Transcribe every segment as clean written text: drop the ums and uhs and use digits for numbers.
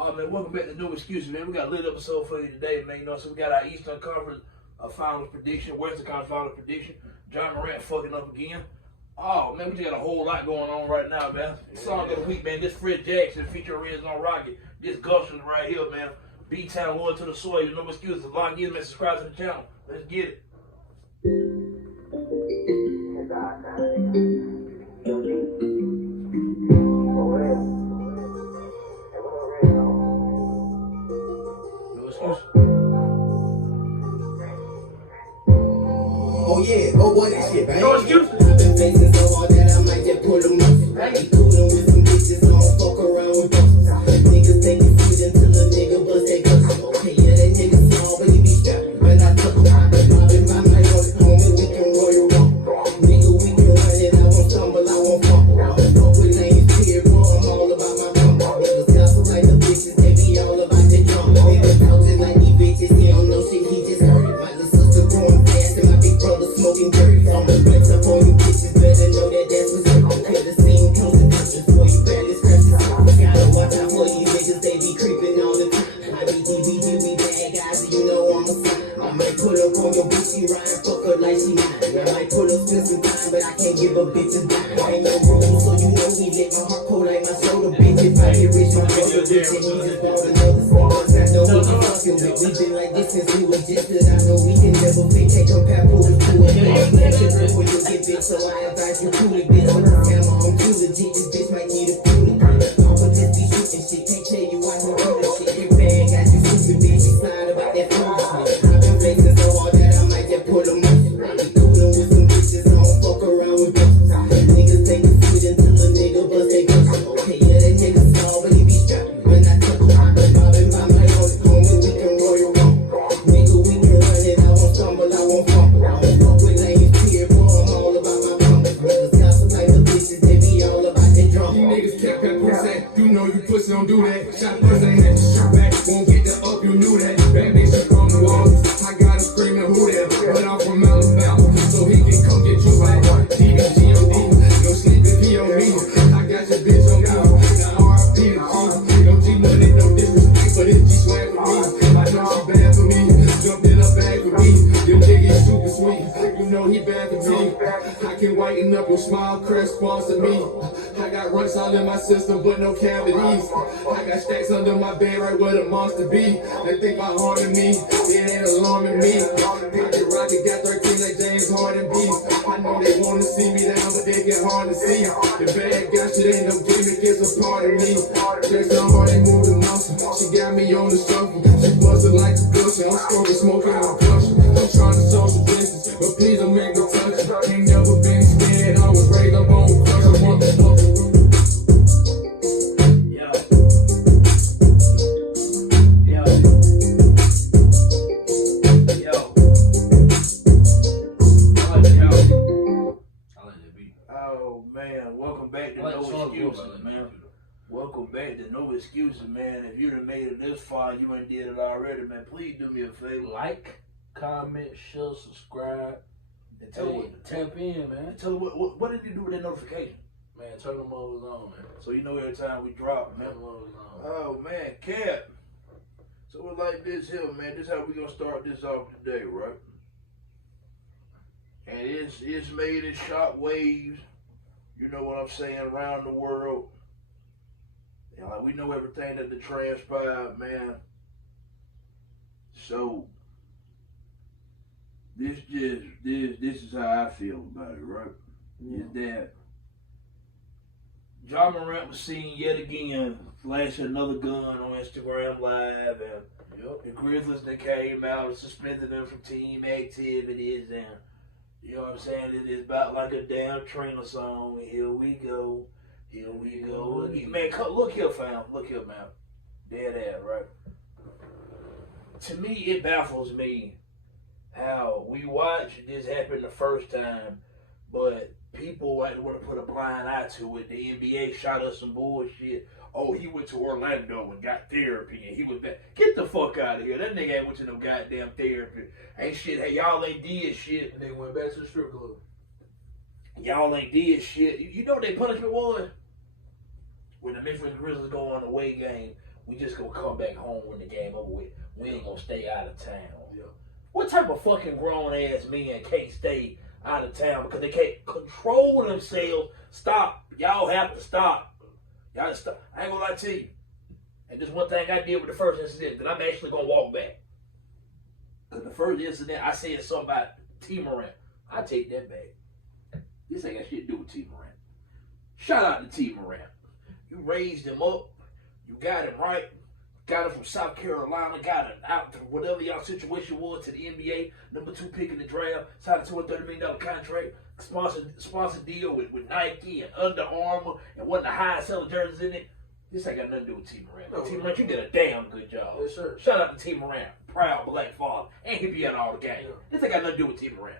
Oh man, welcome back to No Excuses, man. We got a lit episode for you today, man. You know, so we got our Eastern Conference Finals prediction, Western Conference Finals prediction. John Morant fucking up again. Oh man, we just got a whole lot going on right now, man. Song of the week, man. This Fred Jackson featuring Reds on Rocket. This Gushers right here, man. B-Town loyal to the soil. No excuses. Lock in and subscribe to the channel. Let's get it. Oh yeah, oh boy, that shit, man. No excuses. I've been facing so hard that I might just pull them up. I be coolin' with some bitches, I don't fuck around with busters. Niggas think it's sweet until a nigga bust that guts. Okay, yeah, that nigga small, but he be strapped. When I touch him, I been mobbing my man on it, homie, we can roll rumble. Nigga, we can run it, I won't stumble, I won't fumble. I don't fuck with lanes, period, bro, I'm all about my bumble. Niggas gossip like the bitches, they be all about the drama. Niggas talking like these bitches, he don't know shit, he just heard it. My little sister growing fast and my big brother smoking dirty. I'm the flex up on you bitches, better know that that's what's up. Could've seen close to touches before you barely scratch the surface. Gotta watch out for these niggas, they be creeping all the time. I be DBG, bad guys, you know I'm a sign. I might pull up on your bitch, she ride, fuck her like she mine. I might pull up, spend some time, but I can't give a bitch a dime. Ain't no rules, so you know we live my heart cold like my shoulder, bitch. If I get rich, my brother bitch, and he just bought another spot. I know who I'm fucking with. We been like this since we was just good. I know we can never fake, take them papoose to it. When you get bitch, so I advise you cool it, bitch. With the camera on too legit, this bitch might need a coolie. I'ma just be shooting shit, can't tell you I can do this shit. Your bag got you stupid, bitch, you slide about that foolishness. I've been flexing so hard that I might just pull them up. I be coolin' with some bitches, I don't fuck around with bitches. Niggas think it's sweet until a nigga bust they guts. Okay, yeah, that nigga small, but he be strapped. When I touch him, I been mobbing my man on it, homie, we can roll rumble. Nigga, we can run it, I won't stumble, I won't fumble. I don't fuck with lanes, period, bro, I'm all about my bumble. Niggas gossip like the bitches, they be all about that drum. You niggas kept that pussy, you know you pussy don't do that. Shot first, ain't had to shoot back, won't get that up, you knew that. Bad bitch on the wall, I got him screaming who that. But I'm from Alabama, so he can come get you back. DBGOD, no sleep if he on me. I got your bitch on me, now RIP to G. No G money, no disrespect, but it's G swag for me. I know she bad for me, jumped in her bag for me. Your nigga is super sweet, you know he bad for me. I can whiten up your smile, crest sponsor me. I got runs all in my system, but no cavities. I got stacks under my bed, right where the monster be. They think my heart in me, it ain't alarming me. Rocket got 13 like James Harden B. I know they wanna see me down, but they get hard to see. The bad guy shit ain't no gimmick, it's a part of me. Just how hard they move the muscle. She got me on the shuffle. She buzzing like a gusher. I'm smoking, smoking, I'm crushing. I'm trying to social distance, but please don't make me touch it. Ain't never been scared, I was raised up on crush. I want the fuck. Oh man, welcome back to No Excuses, man. Welcome back to No Excuses, man. If you done made it this far, you ain't did it already, man. Please do me a favor. Like, comment, share, subscribe, And tell what, tap in, man. tell what did you do with that notification? Man, turn them overs on, man. So you know every time we drop, man. Turn them overs on. Oh man, Cap. So we're like this here, man. This is how we gonna start this off today, right? And it's made in shock waves. You know what I'm saying, around the world. And like we know everything that transpired, man. So this is how I feel about it, right? Yeah. Is that John Morant was seen yet again flashing another gun on Instagram Live, and the Grizzlies that came out and suspended them from team activities, and you know what I'm saying? It is about like a damn Trina song. Here we go. Here we go again. Man, look here, fam. Look here, man. Dead ass, right? To me, it baffles me how we watched this happen the first time, but people want to put a blind eye to it. The NBA shot us some bullshit. Oh, he went to Orlando and got therapy and he was back. Get the fuck out of here. That nigga ain't went to no goddamn therapy. Ain't shit. Hey, y'all ain't did shit. And they went back to the strip club. Y'all ain't did shit. You know what their punishment was? When the Memphis Grizzlies go on the away game, we just gonna come back home when the game over with. We ain't gonna stay out of town. Yeah. What type of fucking grown ass men can't stay out of town because they can't control themselves? Stop. Y'all have to stop. Y'all just stop. I ain't gonna lie to you. And this one thing I did with the first incident that I'm actually gonna walk back. Because the first incident I said something about T. Morant. I take that back. This ain't got shit to do with T. Morant. Shout out to T. Morant. You raised him up. You got him right. Got him from South Carolina. Got him out to whatever y'all situation was to the NBA. Number 2 pick in the draft. Signed to a $30 million contract. Sponsored deal with Nike and Under Armour. And one of the highest selling jerseys in it. This ain't got nothing to do with T. Morant. No, T. Morant, you did a damn good job. Yes, sir. Shout out to T. Morant. Proud black father. And he be at all the games. Yeah. This ain't got nothing to do with T. Morant.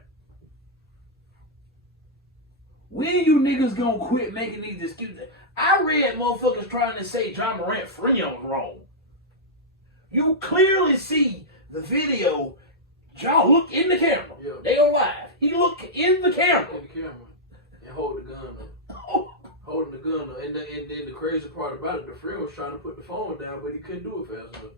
When you niggas gonna quit making these excuses? I read motherfuckers trying to say John Morant friend was wrong. You clearly see the video. Y'all look in the camera. Yeah. They on live. He look in the camera. In the camera and hold the gun up. Holding the gun up. And then the crazy part about it, the friend was trying to put the phone down, but he couldn't do it fast enough.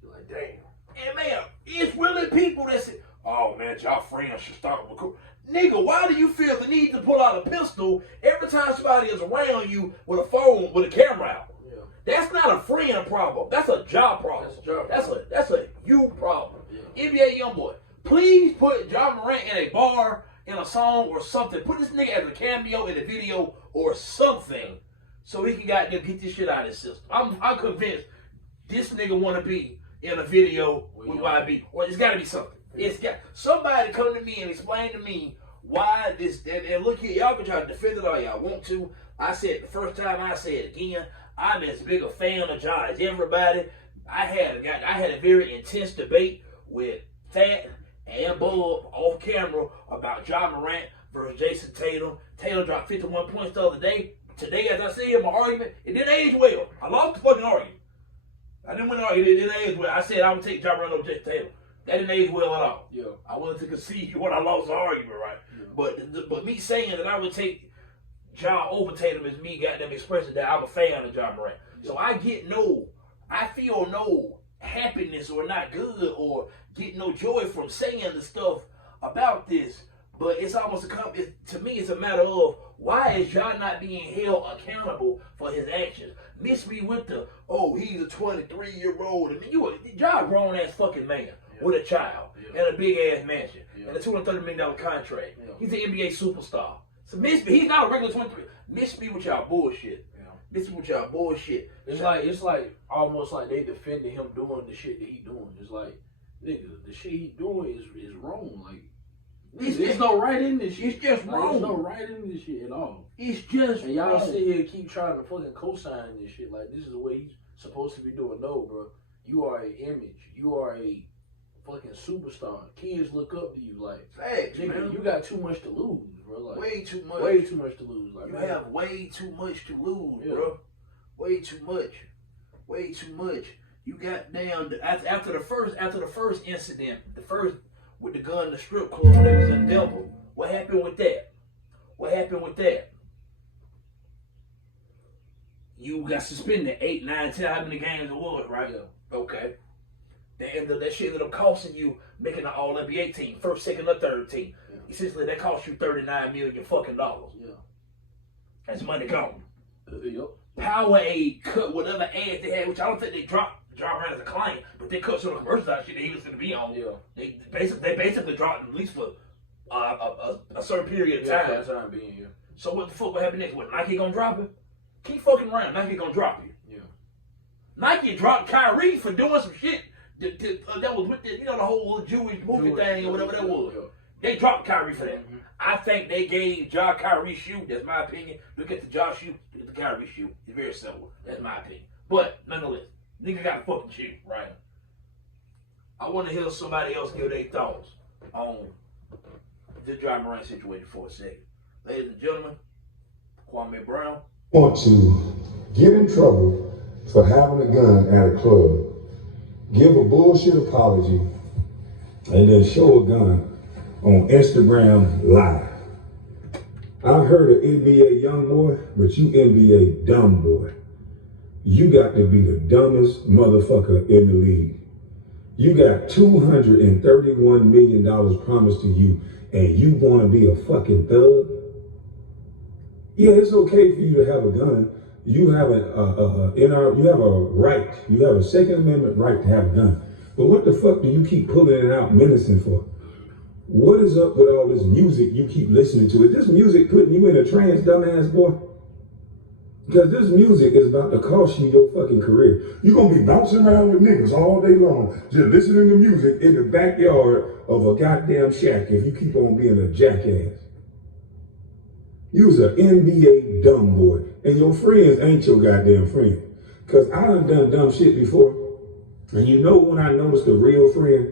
You're like, damn. And man, it's really people that say, oh man, y'all friends should start recruiting. Nigga, why do you feel the need to pull out a pistol every time somebody is around you with a phone with a camera out? Yeah. That's not a friend problem. That's a job problem. That's a job That's a you problem. Yeah. NBA YoungBoy, please put John Morant in a bar, in a song or something. Put this nigga as a cameo in a video or something so he can goddamn get this shit out of his system. I'm convinced this nigga want to be in a video with YB. Or it's got to be something. It's got somebody come to me and explain to me why this. And look here, y'all can try to defend it all y'all want to. I said the first time, I say it again. I'm as big a fan of John as everybody. I had a very intense debate with Fat and Bub off camera about John Morant versus Jason Tatum. Tatum dropped 51 points the other day. Today, as I see in my argument, it didn't age well. I lost the fucking argument. I didn't win the argument. It didn't age well. I said I would take John Morant over Jason Tatum. That didn't age well at all. Yeah. I wanted to concede when I lost the argument, right? Yeah. But me saying that I would take John over Tatum is me goddamn expressing that I'm a fan of John Morant. Yeah. So I feel no happiness or not good or get no joy from saying the stuff about this. But it's almost to me, it's a matter of why is John not being held accountable for his actions? Miss me with he's a 23-year-old. I mean, John grown ass fucking man. Yeah. With a child and a big ass mansion and a $230 million contract. Yeah. He's an NBA superstar. So miss me. He's not a regular 23. Miss me with y'all bullshit. Yeah. Miss me with y'all bullshit. It's like almost like they defended him doing the shit that he doing. It's like, nigga, the shit he doing is wrong. Like, there's no right in this shit. It's just wrong. There's no right in this shit at all. It's just and y'all wrong. sit here and keep trying to fucking co-sign this shit. Like, this is the way he's supposed to be doing. No, bro. You are an image. You are a fucking superstar. Kids look up to you like, facts, nigga, man. you got too much to lose, bro. Like, way too much. Way too much to lose. Like, you have way too much to lose, bro. Way too much. Way too much. You got down after the first incident, the first with the gun in the strip club that was in Denver. What happened with that? What happened with that? You got suspended 8, 9, 10, how many games it was, right? Yeah. Okay. That shit ended up costing you making an all NBA team, first, second, or third team. Yeah. Essentially, that cost you $39 million fucking dollars. Yeah. That's money gone. Yep. Powerade cut whatever ads they had, which I don't think they dropped around as a client, but they cut some of the commercial shit that he was going to be on. Yeah. They basically dropped at least for a certain period of time. Yeah, time being here. So what the fuck will happen next? What, Nike gonna drop it? Keep fucking around. Nike gonna drop you. Yeah. Nike dropped Kyrie for doing some shit that was with the, the whole Jewish movie thing or whatever that was. Yeah. They dropped Kyrie for that. Mm-hmm. I think they gave Ja Kyrie shoe. That's my opinion. Look at the Ja shoe. Look at the Kyrie shoe. It's very simple. That's my opinion. But nonetheless, nigga got a fucking shoe, right? I want to hear somebody else give their thoughts on the Ja Morant situation for a second. Ladies and gentlemen, Kwame Brown. Want to get in trouble for having a gun at a club, give a bullshit apology, and then show a gun on Instagram Live. I heard of NBA young boy, but you NBA dumb boy. you got to be the dumbest motherfucker in the league. You got $231 million promised to you, and you want to be a fucking thug? Yeah, it's okay for you to have a gun. You have you have a right. You have a Second Amendment right to have a gun. But what the fuck do you keep pulling it out menacing for? What is up with all this music you keep listening to? Is this music putting you in a trance, dumbass boy? Because this music is about to cost you your fucking career. You're going to be bouncing around with niggas all day long, just listening to music in the backyard of a goddamn shack if you keep on being a jackass. You's an NBA dumb boy, and your friends ain't your goddamn friend. Because I done dumb shit before, and you know when I noticed a real friend,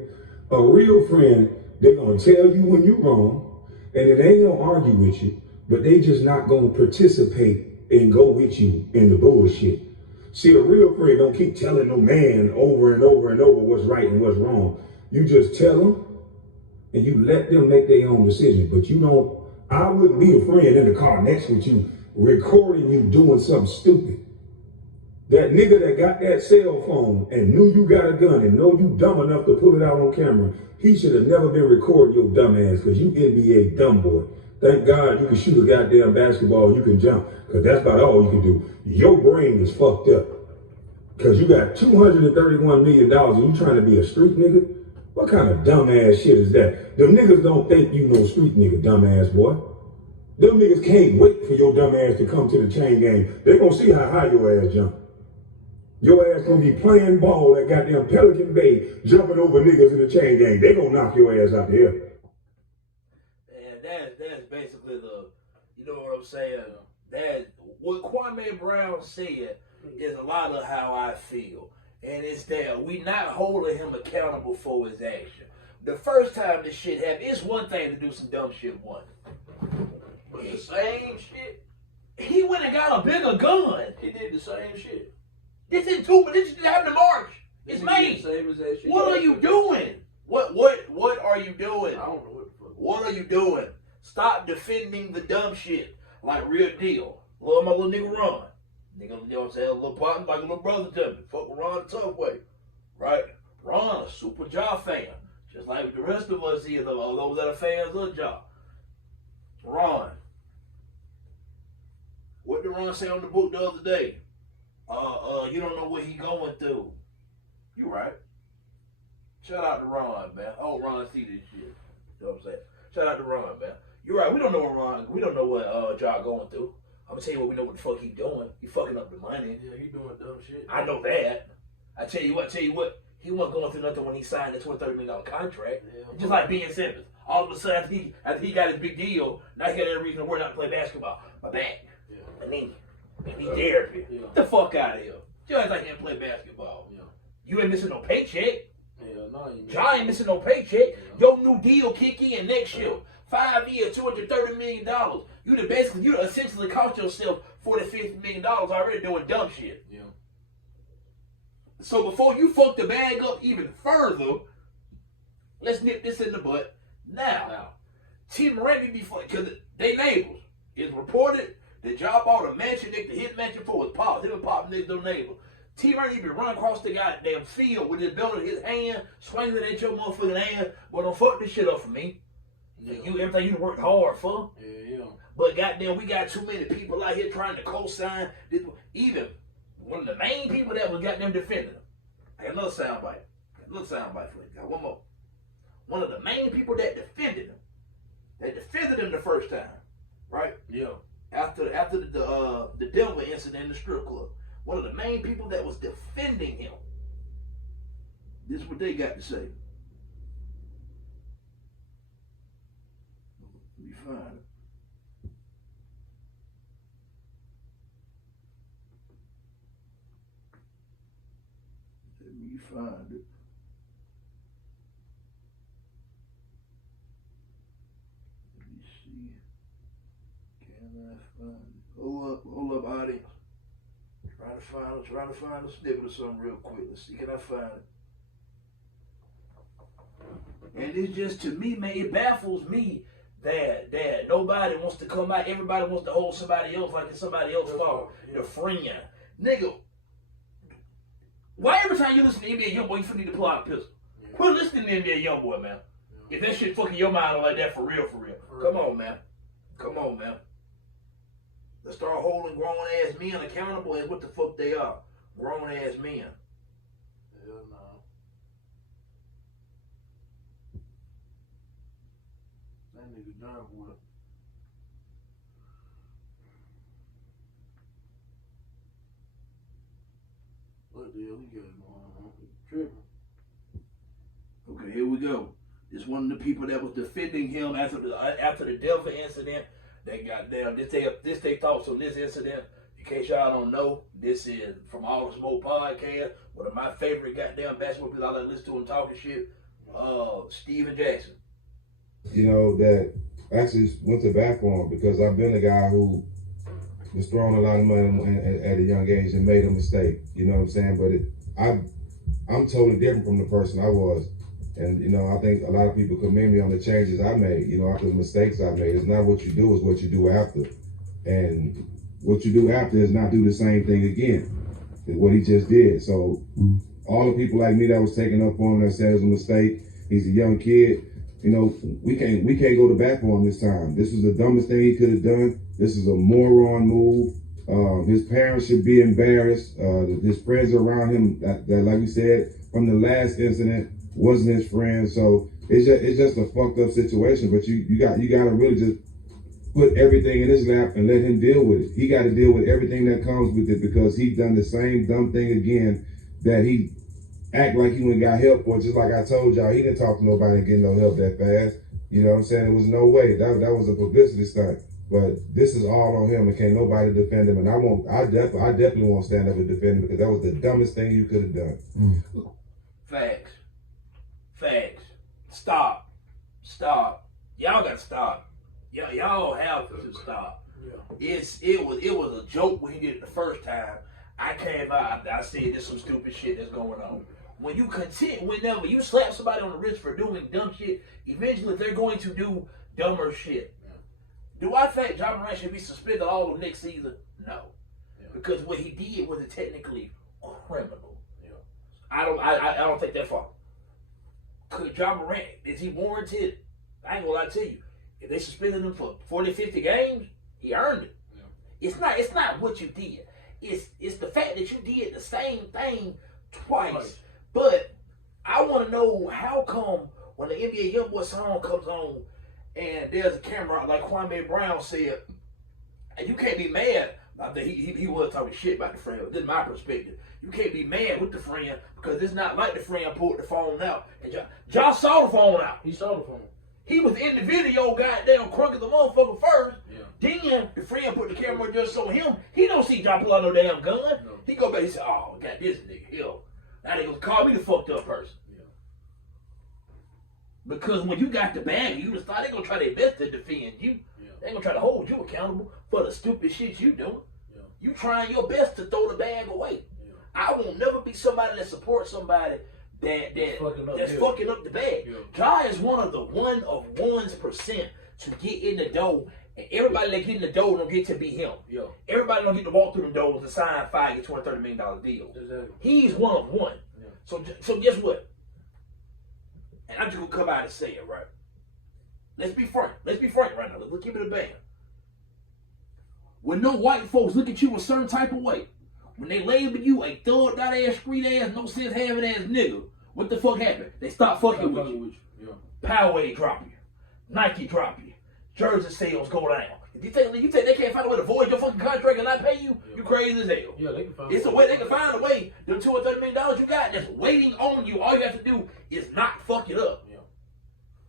they gonna tell you when you're wrong, and they ain't gonna argue with you, but they just not gonna participate and go with you in the bullshit. See, a real friend don't keep telling no man over and over and over what's right and what's wrong. You just tell them, and you let them make their own decision, but you don't. I wouldn't be a friend in the car next with you, recording you doing something stupid. That nigga that got that cell phone and knew you got a gun and know you dumb enough to put it out on camera, he should have never been recording your dumb ass, because you NBA dumb boy. Thank God you can shoot a goddamn basketball, you can jump, because that's about all you can do. Your brain is fucked up, because you got $231 million and you trying to be a street nigga? What kind of dumbass shit is that? Them niggas don't think you no street nigga, dumbass boy. Them niggas can't wait for your dumb ass to come to the chain game. They gonna see how high your ass jump. Your ass gonna be playing ball at goddamn Pelican Bay, jumping over niggas in the chain gang. They gonna knock your ass out the air. And that's basically you know what I'm saying? That what Kwame Brown said is a lot of how I feel. And it's that we not holding him accountable for his action. The first time this shit happened, it's one thing to do some dumb shit once. But the same shit, he went and got a bigger gun. he did the same shit. This is this happened in March. It's May. Same as that shit. What are you doing? What are you doing? I don't know what the fuck. What are you doing? Stop defending the dumb shit like real deal. Love my little nigga Ron. Nigga, you know what I'm saying? A little partner, like a little brother to me. Fuck with Ron the tough way. Right? Ron, a super Ja fan. Just like the rest of us here, those that are fans of Ja. Ron. What did Ron say on the book the other day? You don't know what he going through. You right. Shout out to Ron, man. I hope Ron see this shit. You know what I'm saying? Shout out to Ron, man. You're right. We don't know what Ja going through. I'm gonna tell you what, we know what the fuck he doing. He fucking up the money. Yeah, he doing dumb shit. I know that. I tell you what, he wasn't going through nothing when he signed the $30 million contract. Yeah, just like Ben Simmons. All of a sudden, after he got his big deal, now he got every reason to worry not to play basketball. My back, my knee, I need therapy. Yeah. Get the fuck out of here. You act like he can't play basketball. Yeah. You ain't missing no paycheck. Yeah, no, Ja ain't missing no paycheck. Your new deal kick in next year. 5 years, $230 million. You essentially cost yourself $40-50 million already doing dumb shit. Yeah. So before you fuck the bag up even further, let's nip this in the butt now. T. Morant before, because they neighbors. It's reported that Ja bought a mansion next to his mansion for his pops. Him and Pop next door neighbor. T. Morant be run across the goddamn field with his belt in his hand, swinging it at your motherfucking ass. But don't fuck this shit up for me. Yeah. You everything you worked hard for. Yeah. But goddamn, we got too many people out here trying to co-sign this. Even one of the main people that was goddamn defending him. I got another soundbite. For you. Got one more. One of the main people that defended him. That defended him the first time, right? Yeah. After the Denver incident in the strip club, one of the main people that was defending him. This is what they got to say. Let me find it. Let me see. Can I find it? Hold up, audience. Trying to find a snippet of something real quick. Let's see, can I find it? And it's just, to me, man, it baffles me that nobody wants to come out. Everybody wants to hold somebody else like it's somebody else's fault. The friend. Nigga, Why every time you listen to NBA Youngboy, you need to pull out a pistol? Yeah. Quit listening to NBA Youngboy, man. Yeah. If that shit fucking your mind like that for real. Come on, man. Come on, man. Let's start holding grown-ass men accountable as what the fuck they are. Grown-ass men. Hell no. That nigga done with. What the hell he got going on? Tripping. Okay, here we go. It's one of the people that was defending him after the Delta incident. They got down. This they thoughts on this incident. In case y'all don't know, this is from All the Smoke podcast. One of my favorite goddamn basketball people I like to listen to and talking shit. Steven Jackson. You know, that actually went to bat for him because I've been a guy who was throwing a lot of money at a young age and made a mistake. You know what I'm saying? But I'm totally different from the person I was. And, you know, I think a lot of people commend me on the changes I made, you know, after the mistakes I made. It's not what you do, it's what you do after. And what you do after is not do the same thing again. Is what he just did. So all the people like me that was taking up on him that said it was a mistake, he's a young kid, you know, we can't go to bat for him this time. This was the dumbest thing he could have done. This is a moron move. His parents should be embarrassed. His friends around him that like we said, from the last incident, wasn't his friend. So it's just a fucked up situation. But you got to really just put everything in his lap and let him deal with it. He got to deal with everything that comes with it because he done the same dumb thing again that he act like he went and got help for. Just like I told y'all, he didn't talk to nobody and get no help that fast. You know what I'm saying? There was no way. That was a publicity stunt. But this is all on him and can't nobody defend him. And I definitely won't stand up and defend him because that was the dumbest thing you could have done. Facts. Stop. Y'all got to stop. Y'all have to stop. Yeah. It was a joke when he did it the first time. I came out, I said there's some stupid shit that's going on. Whenever you slap somebody on the wrist for doing dumb shit, eventually they're going to do dumber shit. Yeah. Do I think Ja Morant should be suspended all of next season? No. Yeah. Because what he did was technically criminal. Yeah. I don't think that far. Could Ja Morant, is he warranted? I ain't gonna lie to you. If they suspended him for 40, 50 games, he earned it. Yeah. It's not what you did. It's the fact that you did the same thing twice. Right. But I want to know how come when the NBA Youngboy song comes on and there's a camera like Kwame Brown said, and you can't be mad. I think he was talking shit about the friend. This is my perspective. You can't be mad with the friend because it's not like the friend pulled the phone out. And Ja saw the phone out. He saw the phone. He was in the video, goddamn crunk the motherfucker first. Yeah. Then the friend put the camera just so him. He don't see Ja pull out no damn gun. No. He go back. He said, "Oh, got this nigga here. Now they gonna call me the fucked up person." Yeah. Because when you got the bag, you just thought they gonna try their best to defend you. Yeah. They gonna try to hold you accountable for the stupid shit you doing. Yeah. You trying your best to throw the bag away. Yeah. I will never be somebody that supports somebody that's fucking up the bag. Yeah. Ja is one of the 1% to get in the door, and everybody that get in the door don't get to be him. Yeah. Everybody don't get to walk through the doors and sign 5, get $20, $30 million deals. Exactly. He's one of one. Yeah. So guess what? And I'm just gonna come out and say it, right? Let's be frank right now. Let's keep it a band. When no white folks look at you a certain type of way, when they label you a thugged out ass, street ass, no sense having ass nigga, what the fuck happened? They stop fucking with you. Yeah. Powerade drop you. Nike drop you. Jersey sales go down. If you think they can't find a way to void your fucking contract and not pay you, you crazy as hell. Yeah, they can find It's a way they can find a way. Them $2 or $30 million you got that's waiting on you. All you have to do is not fuck it up. Yeah.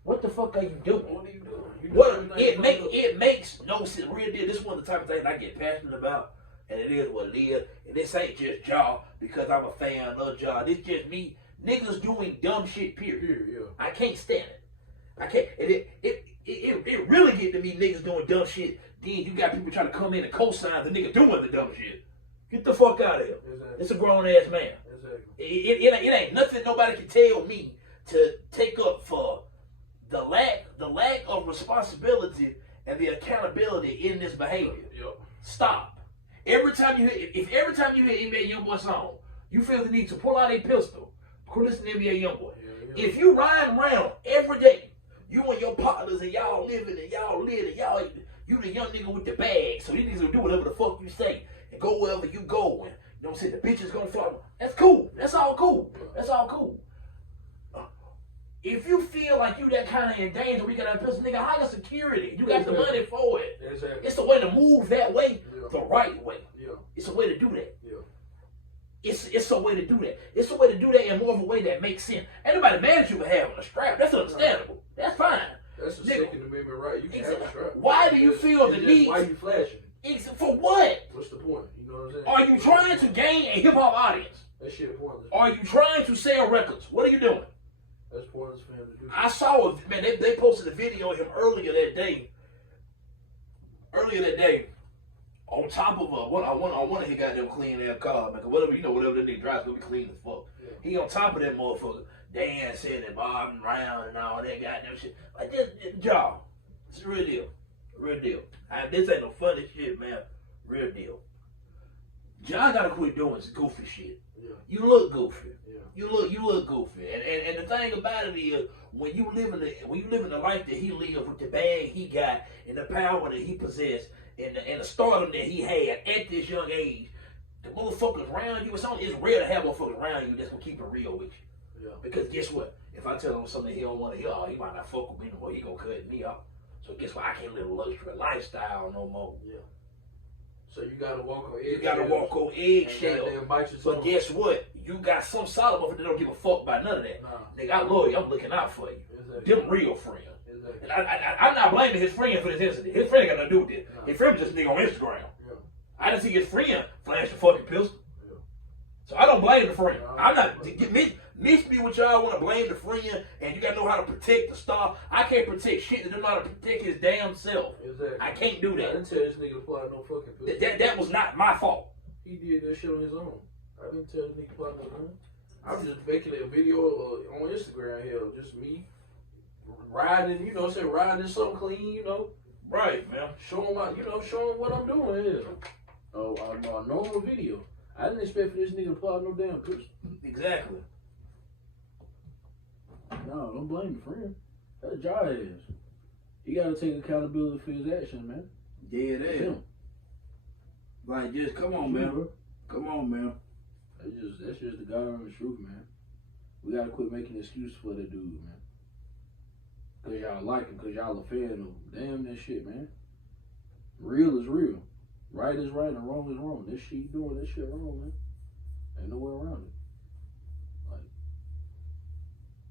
What the fuck are you doing? What are you doing? It makes no sense. Real deal. This is one of the type of things I get passionate about, and it is what it is. And this ain't just Ja because I'm a fan of Ja. This just me. Niggas doing dumb shit. Period. Yeah. I can't stand it. I can't. It really get to me. Niggas doing dumb shit. Then you got people trying to come in and co-sign the nigga doing the dumb shit. Get the fuck out of here. Exactly. It's a grown ass man. Exactly. It ain't nothing nobody can tell me to take up for the lack of responsibility and the accountability in this behavior. Yep. Stop. Every time you hear NBA Youngboy song, You feel the need to pull out a pistol. Listen to NBA Youngboy. If you riding around every day, you and your partners and y'all living and y'all lit and y'all, you the young nigga with the bag, so you need to do whatever the fuck you say and go wherever you go. And you know what I'm saying? The bitches gonna follow. That's cool. That's all cool. That's all cool. If you feel like you that kind of in danger, we got a pistol, nigga, hire security. You got the money for it. Exactly. It's a way to move that way, the right way. Yeah. It's a way to do that. Yeah. It's a way to do that. It's a way to do that in more of a way that makes sense. Ain't nobody mad at you for having a strap. That's understandable. That's fine. That's a Nigga, Second Amendment right. You can have a strap. why do you feel the need? Why you flashing? For what? What's the point? You know what I'm saying? Are you trying to gain a hip hop audience? That shit pointless. Are you trying to sell records? What are you doing? That's pointless for him to do. I saw it, man. They posted a video of him earlier that day. On top of one of his goddamn clean ass car, man. Whatever that nigga drives gonna be clean as fuck. Yeah. He on top of that motherfucker, dancing and bobbing around and all that goddamn shit. Like just y'all, it's a real deal, This ain't no funny shit, man. Real deal. John gotta quit doing this goofy shit. Yeah. You look goofy. Yeah. You look goofy. And the thing about it is, when you live in the life that he lived with the bag he got and the power that he possessed and the stardom that he had at this young age, the motherfuckers around you, it's rare to have motherfuckers around you that's gonna keep it real with you. Yeah. Because guess what? If I tell him something he don't want to hear, he might not fuck with me no more. He gonna cut me off. So guess what? I can't live a luxury lifestyle no more. Yeah. So you gotta walk on eggshells. You gotta walk on eggshells. But guess what? You got some solid motherfuckers that don't give a fuck about none of that. Nah. Nigga, I love you. I'm looking out for you. Exactly. Them real friends. Exactly. And I'm not blaming his friend for this incident. His friend ain't got nothing to do with this. Nah. His friend was just a nigga on Instagram. Yeah. I didn't see his friend flash a fucking pistol. Yeah. So I don't blame the friend. Nah, I'm not miss me with y'all want to blame the friend and you gotta know how to protect the star. I can't protect shit that don't know how to protect his damn self. Exactly. I can't do I that. didn't tell this nigga to pull out no fucking pistol. That was not my fault. He did that shit on his own. I didn't tell this nigga to pull out no gun. I was just making a video on Instagram here, just me riding, you know, riding something clean, you know. Right, man. Showing what I'm doing here. Oh, a normal video. I didn't expect for this nigga to pull out no damn pistol. Exactly. No, don't blame the friend. That's job is. He gotta take accountability for his actions, man. Yeah, That's that. him. Like, just come on, man. Come on, man. That's just the God honest truth, man. We gotta quit making excuses for that dude, man. Cause y'all like him, cause y'all a fan of him. Damn that shit, man. Real is real. Right is right and wrong is wrong. This shit you doing, this shit wrong, man. Ain't no way around it. Like,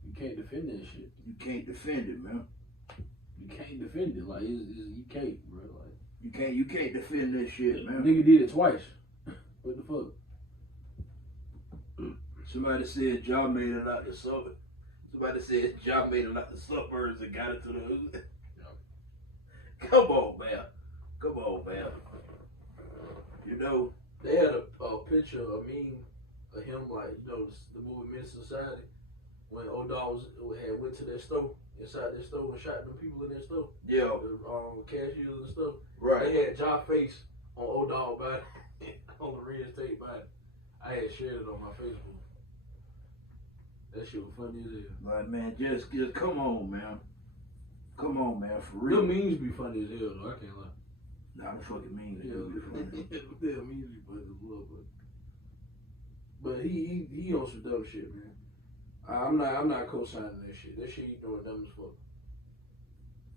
you can't defend that shit. You can't defend it, man. You can't defend it. Like, you can't, bro. Like, You can't defend that shit, man. nigga did it twice. What the fuck? Somebody said Ja made it out the suburbs. Somebody said Ja made it out the suburbs and got it to the hood. Come on, man. Come on, man. You know, They had a picture, a meme of him, like, you know, the movie Men's Society, when O-Dog had went to that store, inside that store, and shot them people in that store, yeah, the cashiers and stuff. right. They had Ja face on O-Dog body, on the real estate body. I had shared it on my Facebook. That shit was funny as hell. Like, man, just come on, man. Come on, man, for real. Them memes be funny as hell, though. I can't lie. Nah, the fucking memes. Yeah, Yeah, them memes be funny as well, but he on some dumb shit, man. I'm not co-signing that shit. That shit you doing dumb as fuck.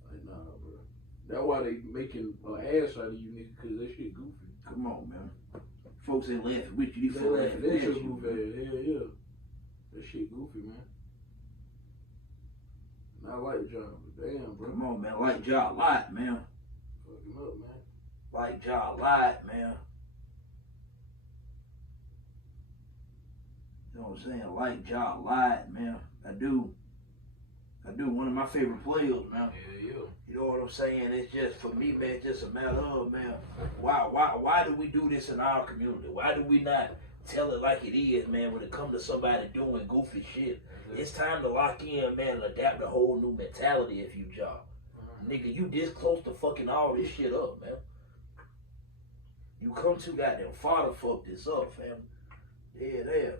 Like, nah, bro. That's why they making an ass out of you niggas, cause that shit goofy. Come on, man. Folks ain't laughing with you. These They folks laughing laughing that at shit you. goofy. Hell yeah. That shit goofy, man. Not like John, but damn, bro. Come on, man. Like Ja a lot, man. Fuck him up, man. Like Ja a lot, man. You know what I'm saying? Like Ja a lot, man. I do. One of my favorite players, man. Yeah, yeah. You know what I'm saying? It's just, for me, man, it's just a matter of, man, why do we do this in our community? Why do we not tell it like it is, man, when it comes to somebody doing goofy shit? It's time to lock in, man, and adapt a whole new mentality if you Ja. Nigga, you this close to fucking all this shit up, man. You come too goddamn far to fuck this up, fam. Yeah, there.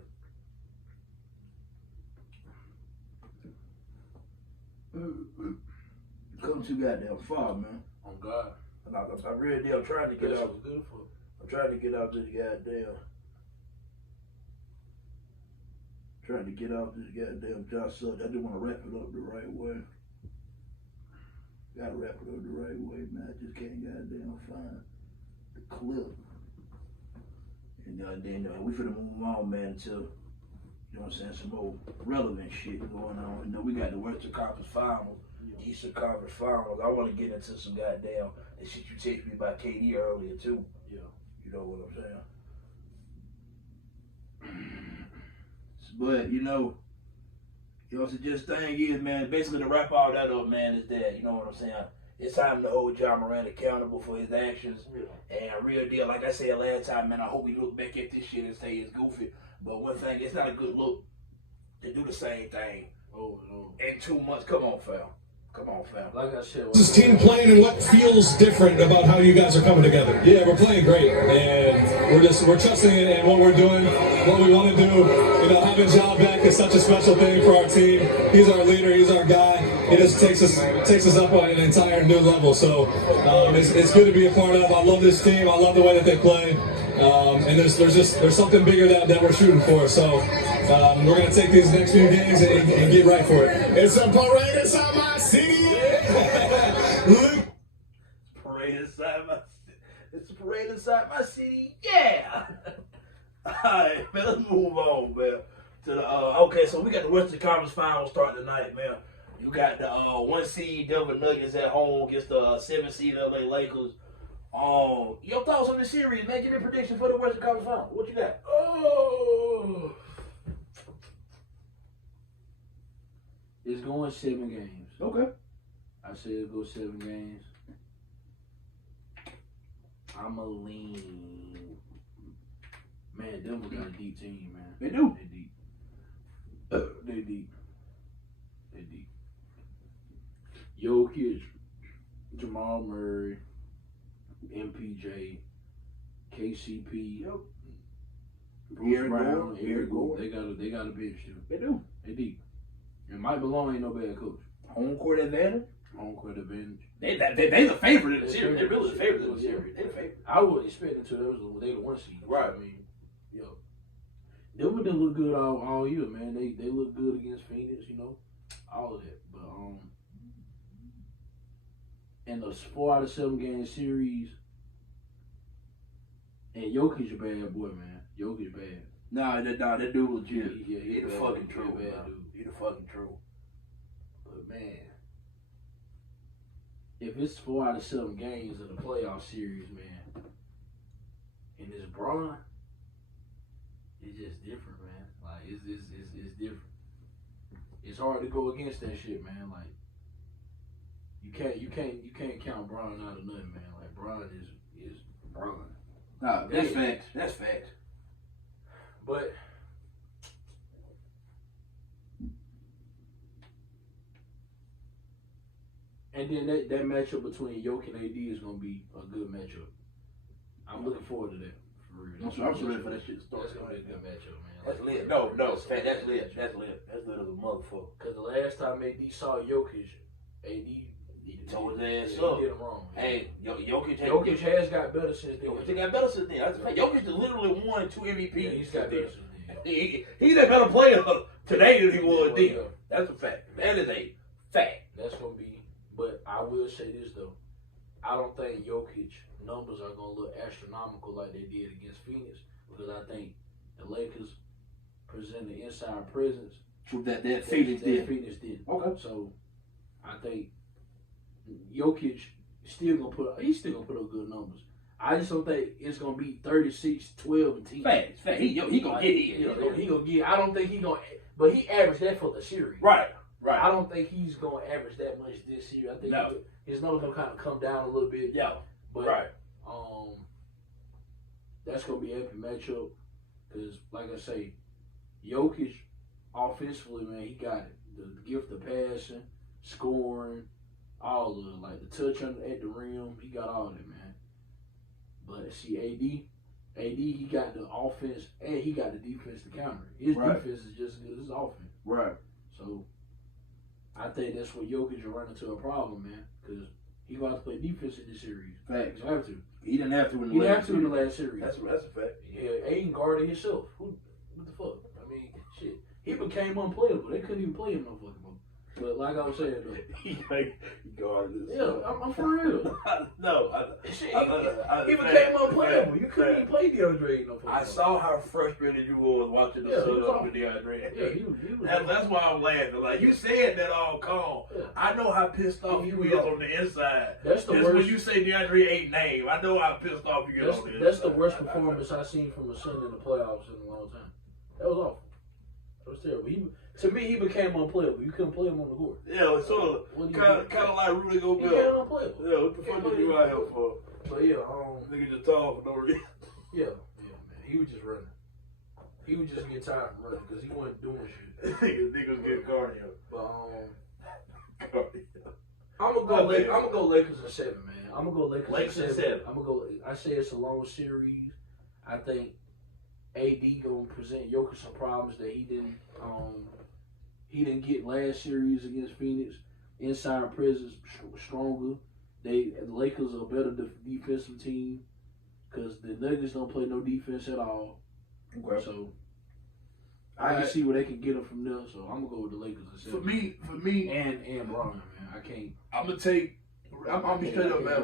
Come too goddamn far, man. Oh God. I really am trying to get This out. was beautiful. I'm trying to get out this goddamn. Trying to get out this goddamn job suck. I just want to wrap it up the right way. Gotta wrap it up the right way, man. I just can't goddamn find the clip. And then we finna move on, man, to, you know what I'm saying, some more relevant shit going on. You know, we got the Western Conference Finals, Eastern Conference Finals. I want to get into some goddamn the shit you texted me about KD earlier too. Yeah. You know what I'm saying? But so just thing is, man, basically to wrap all that up, man, is that, you know what I'm saying, it's time to hold John Moran accountable for his actions. And real deal, like I said last time, man, I hope we look back at this shit and say it's goofy. But one thing, it's not a good look to do the same thing in 2 months. Come on, fam. Come on, fam. Like I said, This team playing and what feels different about how you guys are coming together? Yeah, we're playing great, and we're trusting it and what we're doing, what we want to do. You know, having John back is such a special thing for our team. He's our leader, he's our guy. He just takes us up on an entire new level. So it's good to be a part of. I love this team. I love the way that they play. And there's something bigger that we're shooting for. So we're gonna take these next few games and get right for it. It's a parade inside my city. Parade inside my city. It's a parade inside my city. Yeah. Alright, man, let's move on, man. To the okay, so we got the Western Conference Finals starting tonight, man. You got the 1 seed Denver Nuggets at home against the 7 seed LA Lakers. Your thoughts on the series, man? Give me a prediction for the Western Conference Finals. What you got? it's going 7 games. Okay. I said it goes 7 games. I'm a lean. Man, Denver got a deep team, man. They do. They deep. They deep. They deep. Jokic, Jamal Murray, MPJ, KCP, Bruce Eric Brown, Gordon, Eric Eric Gordon. Gordon. They got a bench too. They do. They deep. And Mike Malone ain't no bad coach. Home court advantage. Home court advantage. They the favorite in the series. They're really the favorite in the series. They the favorite. I wouldn't expect until they the 1 seed. Right. I mean, Denver didn't look good all year, man. They look good against Phoenix, all of that. But in the 4 out of 7 game series, and Jokic a bad boy, man. Jokic bad. Nah, that dude legit. He the bad, fucking he truth, a bad man. dude. He the fucking truth. But man, if it's 4 out of 7 games of the playoff series, man, and it's Bron, it's just different, man. Like it's different. It's hard to go against that shit, man. Like you can't count Bron out of nothing, man. Like Bron is Bron. Nah, that's fact. That's fact. But and then that matchup between Jokic and AD is gonna be a good matchup. I'm looking forward to that. For real. I'm ready for that shit to start. That's gonna be a good matchup, man. That's lit. No, that's lit. That's lit. That's lit as a motherfucker. Cause the last time AD saw Jokic, AD he Tore his ass yeah, up. he did him wrong. Man. Hey, Jokic has got better since then. Jokic got better since then. That's fact. Jokic literally won 2 MVPs. Yeah, he's got better since then. He's a better player today than he was then. That's a fact. That is a fact. That's gonna be. But I will say this though, I don't think Jokic numbers are gonna look astronomical like they did against Phoenix because I think the Lakers present the inside presence That Phoenix did. Phoenix did. Okay. So I think Jokic still gonna put up good numbers. I just don't think it's gonna be 36, 12, and 10. Facts. He gonna get it. He gonna get. I don't think he gonna. But he averaged that for the series. Right. I don't think he's gonna average that much this year. I think his numbers gonna kind of come down a little bit. Yeah. But right. That's gonna be an epic matchup because, like I say, Jokic offensively, man, he got it. The gift of passing, scoring, all of it. Like the touch at the rim, he got all of it, man. But see, AD, AD, he got the offense and he got the defense to counter. His defense is just as good as his offense. Right. So I think that's where Jokic will run into a problem, man, because he gonna have to play defense in this series. Facts. He have to. He didn't have to in the He last didn't have to in the series. last series. That's a fact. Yeah, Aiden guarded himself. What the fuck? I mean, shit. He became unplayable. They couldn't even play him no fucking more. But like I was saying, though. he guarded this. Yeah, I'm for real. Shit, he became unplayable. You couldn't even play DeAndre Ayton no fucking more. I saw how frustrated you was watching the Suns with DeAndre. Yeah, he was That's why I'm laughing. Like, you said that all calm. Yeah. I know how pissed off you is on the inside. That's the Just worst. when you say DeAndre Ayton name, I know how pissed off you get on the inside. That's the worst performance I've seen from a Sun in the playoffs in a long time. That was awful. That was terrible. To me, he became unplayable. You couldn't play him on the court. Yeah, it's sort of kind of like Rudy He became Gobert. unplayable. Yeah, what the fuck are you out here for? But yeah, Nigga just talk for no reason. yeah, man. He was just running. He would just get tired of running because he wasn't doing shit. Niggas getting cardio. But Cardio. I'm gonna go Lakers in 7, man. I'm gonna go Lakers in in 7. I'm gonna go. I say it's a long series. I think AD gonna present Jokic some problems that he didn't get last series against Phoenix. Inside presence stronger. The Lakers are a better defensive team because the Nuggets don't play no defense at all. Okay. So I can see where they can get them from there. So I'm gonna go with the Lakers in 7. For me, and Bron, man. I can't. I'm gonna take. I'm be straight up, man.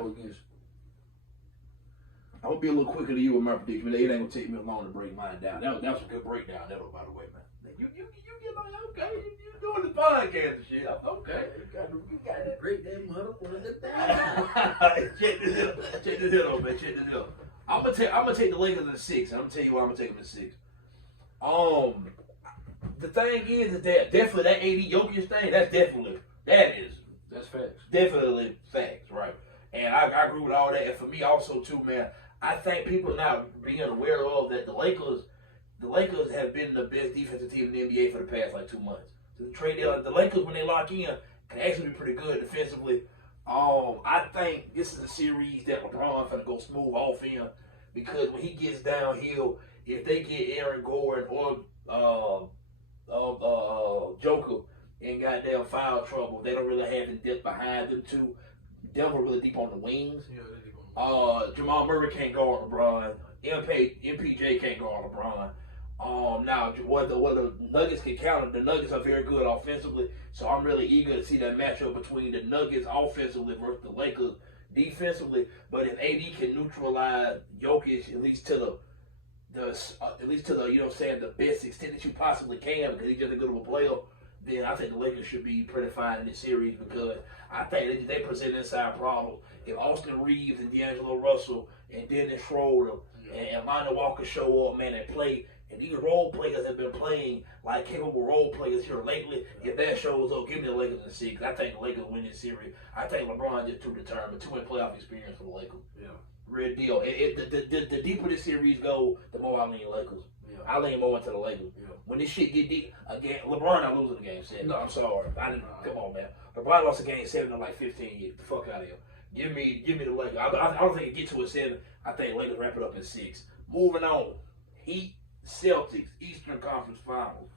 I'm gonna be a little quicker than you with my prediction, but it ain't gonna take me long to break mine down. That was a good breakdown, that was, by the way, man. You get like, okay, you doing the podcast and shit. Okay, you got to break that motherfucker down. Check this out, man. Check this out. I'm gonna take the Lakers in 6, and I'm gonna tell you why I'm gonna take them in 6. The thing is that definitely that AD Jokic thing, that's facts. Definitely facts, right? And I agree with all that. And for me also too, man, I think people now being aware of that the Lakers have been the best defensive team in the NBA for the past like 2 months. So the Lakers, when they lock in, can actually be pretty good defensively. I think this is a series that LeBron's gonna go smooth off in because when he gets downhill, if they get Aaron Gordon or Joker in goddamn foul trouble, they don't really have the depth behind them too. Denver really deep on the wings. Yeah, they're deep on the Jamal Murray can't guard LeBron. MPJ can't guard LeBron. Now, what the Nuggets can counter, the Nuggets are very good offensively, so I'm really eager to see that matchup between the Nuggets offensively versus the Lakers defensively. But if AD can neutralize Jokic at least to the you know what I'm saying, the best extent that you possibly can because he's just a good of a player, then I think the Lakers should be pretty fine in this series because I think they present inside problems. If Austin Reeves and D'Angelo Russell and Dennis Schroeder and Amanda Walker show up, man, and play, and these role players have been playing like capable role players here lately, if that shows up, give me the Lakers in 6. I think the Lakers win this series. I think LeBron just too determined, too much playoff experience for the Lakers. Yeah. Real deal. The deeper this series go, the more I lean Lakers. Yeah. I lean more into the Lakers. Yeah. When this shit get deep, again, LeBron not losing the game 7. No. I'm sorry. Come on, man. LeBron lost a game 7 in like 15 years. The fuck out of here. Give me the Lakers. I don't think it get to a 7. I think Lakers wrap it up in 6. Moving on. Heat, Celtics, Eastern Conference Finals.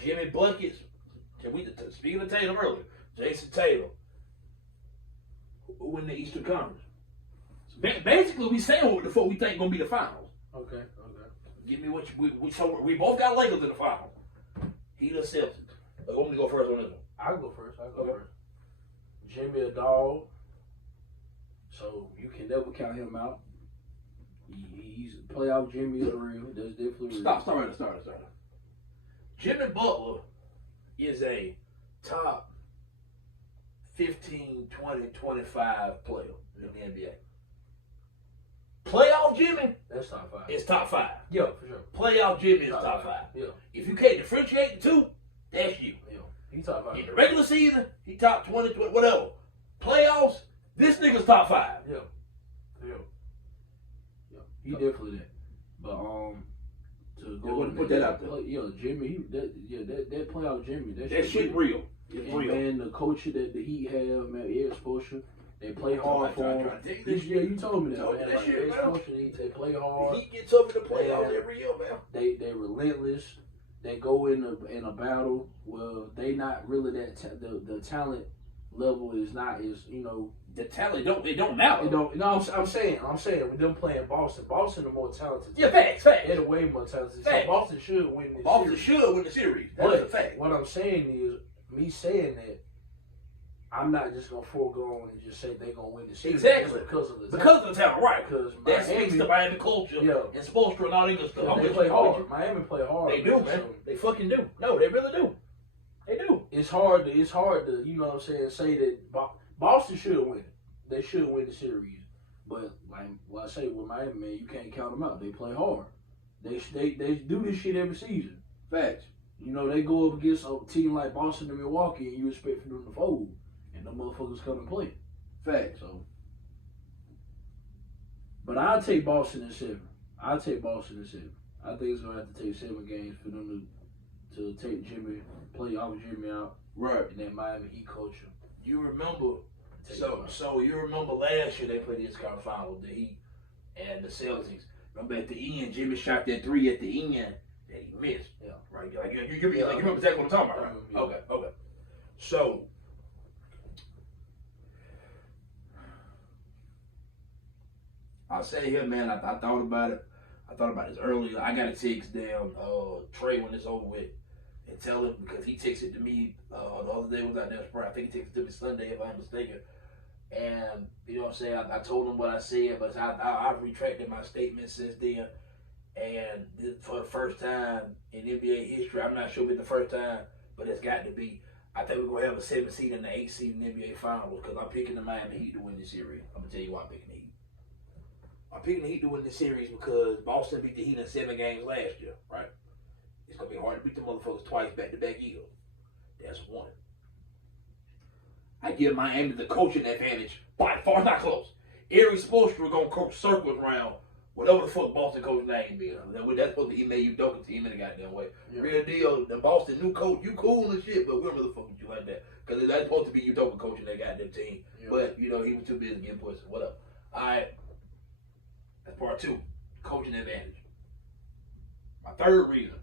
Jimmy Buckets. Speaking of Tatum earlier, Jason Tatum. Who win the Eastern Conference? Basically, we saying what the fuck we think gonna be the finals. Okay. Give me what we both got Lakers in the finals. Heat or Celtics? Want me to go first on this one? I'll go first. Jimmy a dog, so you can never count him out. He's playoff Jimmy is real. That's definitely real. Start right. Jimmy Butler is a top 15, 20, 25 player in the NBA. Playoff Jimmy? That's top 5. It's top 5. Yeah, for sure. Playoff Jimmy is top 5. Yeah. If you can't differentiate the two, that's you. Yeah. He top 5. In the regular season, he top 20, whatever. Playoffs, this nigga's top 5. Yeah. He definitely that. But to go to put that out there. Jimmy, that playoff Jimmy, That shit real. It's real. And the coach that the Heat have, man, Eric Spoelstra, They play hard for him. Yeah, you told me that, man. That Like, shit, man. they play hard. He gets up in the playoffs every year, man. They relentless. They go in a battle. Well, they not really that. The talent level is not the talent don't matter. It don't. No, I'm saying with them playing Boston are more talented. Yeah, facts. They're way more talented. So Boston should win this Boston series. should win the series. That's a fact. What I'm saying is, me saying that, I'm not just gonna forego and just say they're gonna win the series because of the talent, right? Because that speaks to Miami culture and sports and all that good stuff. They play hard. Miami play hard. They do, man. So they fucking do. No, they really do. They do. It's hard to you know what I'm saying, say that Boston should win it. They should win the series. But like what I say with Miami, man, you can't count them out. They play hard. They do this shit every season. Facts. You know, they go up against a team like Boston and Milwaukee, and you expect for them to fold, and the motherfuckers come and play. Facts. So, but I'll take Boston in 7. I think it's gonna have to take 7 games for them to take Jimmy, play off Jimmy out, right? And that Miami Heat culture. You remember? So you remember last year they played the East Conference Finals, the Heat and the Celtics. Remember at the end, Jimmy shot that 3 at the end that he missed. Yeah, right. Like you remember exactly what I'm talking about, right? Yeah. Okay. So I'll say here, man. I thought about it. I thought about this earlier. I got to text down Trey when it's over with and tell him, because he texted to me the other day. Was out there spring. I think he texted to me Sunday, if I'm mistaken. And you know what I'm saying. I told him what I said, but I've retracted my statement since then. And this, for the first time in NBA history, I'm not sure if it's the first time, but it's got to be. I think we're gonna have a 7 seed and an 8 seed in the NBA Finals, because I'm picking the Miami Heat to win this series. I'm gonna tell you why I'm picking the Heat. I'm picking the Heat to win this series because Boston beat the Heat in 7 games last year, right? It's going to be hard to beat the motherfuckers twice back-to-back years. That's one. I give Miami the coaching advantage by far, not close. Eric Spoelstra going to coach circles around whatever the fuck Boston coach name is. That's supposed to be Ime Udoka team in the goddamn way. Yeah. Real deal, the Boston new coach, you cool and shit, but we're really fucking with you like that. Because that's supposed to be Udoka coaching that goddamn team. Yeah. But, you know, he was too busy getting pussy. Whatever. All right. That's part 2, coaching advantage. My third reason,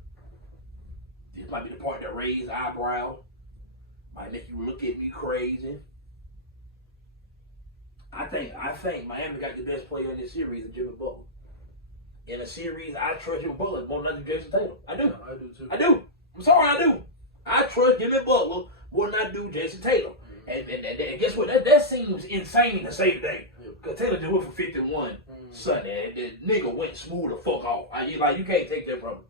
this might be the part that raised eyebrows, might make you look at me crazy. I think Miami got the best player in this series, Jimmy Butler. In a series, I trust Jimmy Butler more than I do Jason Tatum. I do. I do too. I do. I'm sorry, I do. I trust Jimmy Butler more than I do Jason Tatum. And guess what? That seems insane to say today. Because Taylor just went for 51 Sunday. And the nigga went smooth the fuck off. You can't take that from him.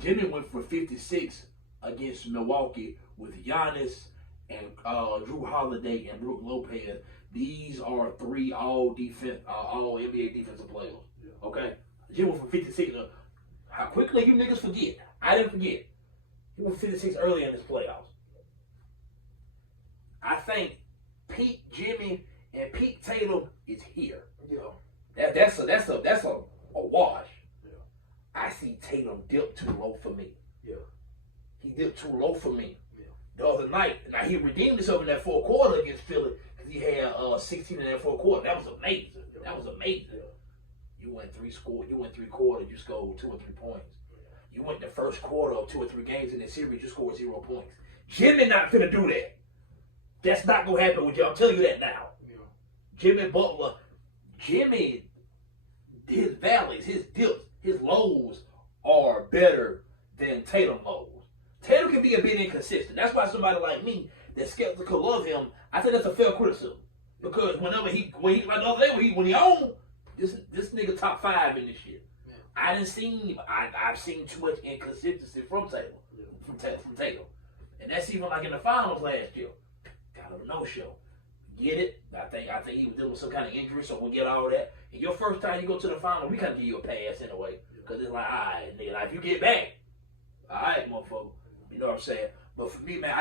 Jimmy went for 56 against Milwaukee with Giannis and Drew Holiday and Brook Lopez. These are 3 all NBA defensive players. Okay? Jimmy went for 56. How quickly you niggas forget. I didn't forget. He went 56 early in his playoffs. I think peak Jimmy and peak Tatum is here. Yeah. That's a wash. Yeah. I see Tatum dip too low for me. Yeah. He dipped too low for me. Yeah. The other night, now he redeemed himself in that 4th quarter against Philly because he had 16 in that 4th quarter. That was amazing. Yeah. That was amazing. Yeah. You went 3 quarters, you scored 2 or 3 points. You went the first quarter of 2 or 3 games in the series, you scored 0 points. Jimmy not finna do that. That's not gonna happen with you. I'm telling you that now. Yeah. Jimmy Butler, his valleys, his dips, his lows are better than Tatum lows. Tatum can be a bit inconsistent. That's why somebody like me that's skeptical of him, I think that's a fair criticism. Because whenever like the other day when he on, this nigga top 5 in this shit. I've seen too much inconsistency from Tatum, from Tatum, and that's even like in the finals last year. Got a no-show. Get it? I think he was dealing with some kind of injury, so we'll get all that. And your first time you go to the final, we kind of give you a pass anyway, because it's like, all right, nigga, like if you get back, all right, motherfucker, you know what I'm saying? But for me, man,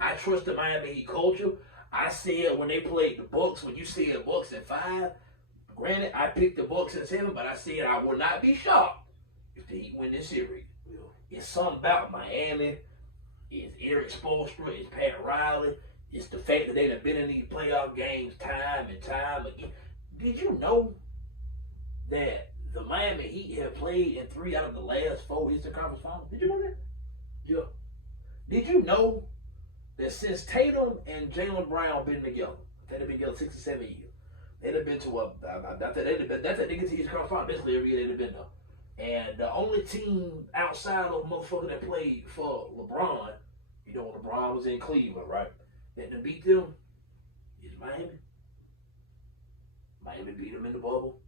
I trust the Miami Heat culture. I said when they played the Bucks, when you said Bucks in 5. Granted, I picked the Bucks in 7, but I said I will not be shocked if the Heat win this series. It's something about Miami. It's Eric Spoelstra. It's Pat Riley. It's the fact that they done been in these playoff games time and time again. Did you know that the Miami Heat have played in 3 out of the last 4 Eastern Conference Finals? Did you know that? Yeah. Did you know that since Tatum and Jaylen Brown been together, they've been together 6 or 7 years. They'd have been to that's they get to Eastern Conference Finals basically every year they'd have been there. And the only team outside of motherfucker that played for LeBron, you know, when LeBron was in Cleveland, right? That to beat them is Miami. Miami beat them in the bubble.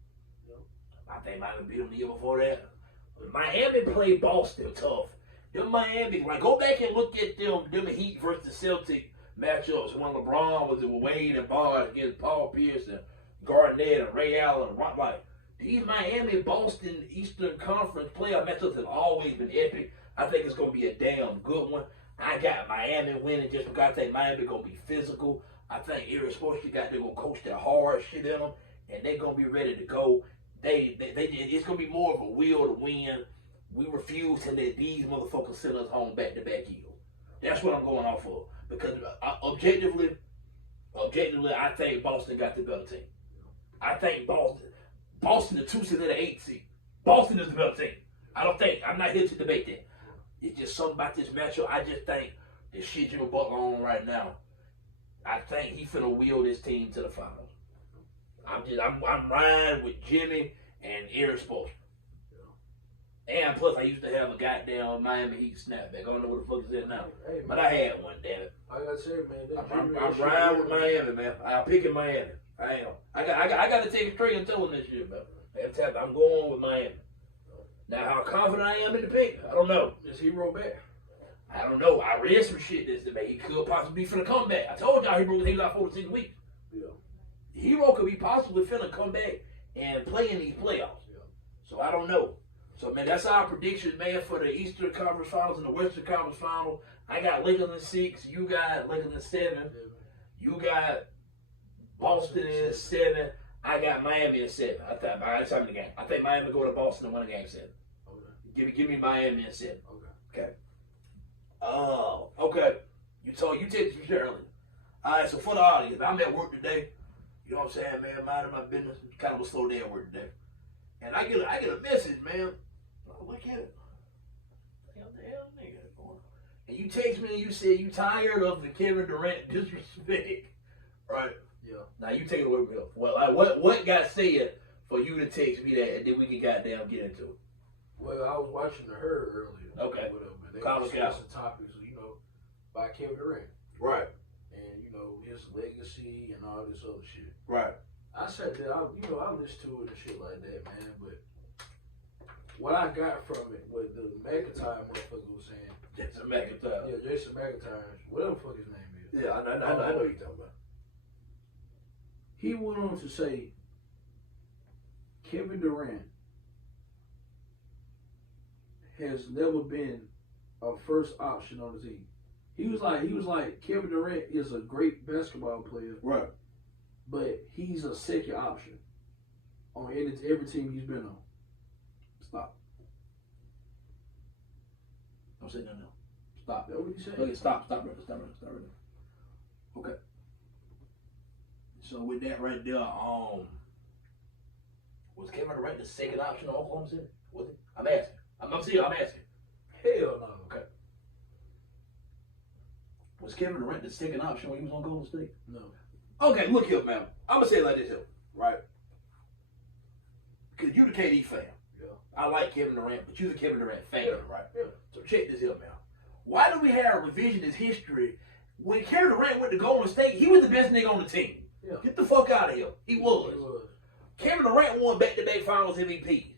I think Miami beat them the year before that. Miami played Boston tough. Them Miami, like go back and look at them Heat versus the Celtic matchups when LeBron was with Wade and Barnes against Paul Pierce and Garnett and Ray Allen. Like these Miami Boston Eastern Conference playoff matchups have always been epic. I think it's gonna be a damn good one. I got Miami winning just because I think Miami gonna be physical. I think irresponsible they're gonna coach that hard shit in them, and they're gonna be ready to go. It's gonna be more of a will to win. We refuse to let these motherfuckers send us home back-to-back years. That's what I'm going off of. Because objectively, I think Boston got the better team. I think Boston the 2 seed and the 8 seed. Boston is the better team. I'm not here to debate that. It's just something about this matchup. I just think the shit Jimmy Butler on right now, I think he finna wheel this team to the finals. I'm riding with Jimmy and Eric Spoelstra. And plus, I used to have a goddamn Miami Heat snapback. I don't know what the fuck is it now. Hey, but I had one, damn it. Like I said, man, I'm riding with Miami, man. I'm picking Miami. I am. I got to take it straight and tell them this shit, man. I'm going with Miami. Now, how confident I am in the pick, I don't know. Is Hero back? I don't know. I read some shit that said he could possibly be finna come back. I told y'all he was out 4 to 6 weeks. Yeah. Hero could be possibly finna come back and play in these playoffs. Yeah. So I don't know. So, man, that's our prediction, man, for the Eastern Conference Finals and the Western Conference Final. I got Lakers in 6. You got Lakers in 7. You got Boston in 7. I got Miami in 7. By the time of the game, I think Miami go to Boston and win a game 7. Okay. Give me Miami in 7. Okay. Okay. You texted me earlier. All right. So for the audience, I'm at work today. You know what I'm saying, man? Minding my business. Kind of a slow day at work today. And I get a message, man. Look at it. What the hell, nigga? And you text me and you said you tired of the Kevin Durant disrespect, right? Yeah. Now you take it away from me. Well, like, what got said for you to text me that, and then we can goddamn get into it? Well, I was watching the Herd earlier. Okay. Whatever. They were discussing topics, by Kevin Durant. Right. And his legacy and all this other shit. Right. I said that I listened to it and shit like that, man. But what I got from it, what the McIntyre motherfucker was saying. Jason McIntyre. Yeah, Jason McIntyre, whatever the fuck his name is. Yeah, I know what you're talking about. He went on to say, Kevin Durant has never been a first option on the team. He was like, Kevin Durant is a great basketball player. Right. But he's a second option on every team he's been on. Stop. Don't say nothing else. Stop. That's what he said. Okay, stop, brother. Okay. So with that right there, was Kevin Durant the second option on Oklahoma City? Was it? I'm asking. I'm asking. Hell no. Okay. Was Kevin Durant the second option when he was on Golden State? No. Okay, look here, man. I'm gonna say it like this here, right? Because you the KD fan. Yeah. I like Kevin Durant, but you the Kevin Durant fan, right? Yeah. So check this here, man. Why do we have revisionist history? When Kevin Durant went to Golden State, he was the best nigga on the team. Yeah. Get the fuck out of here. He was. He was. Kevin Durant won back-to-back Finals MVP.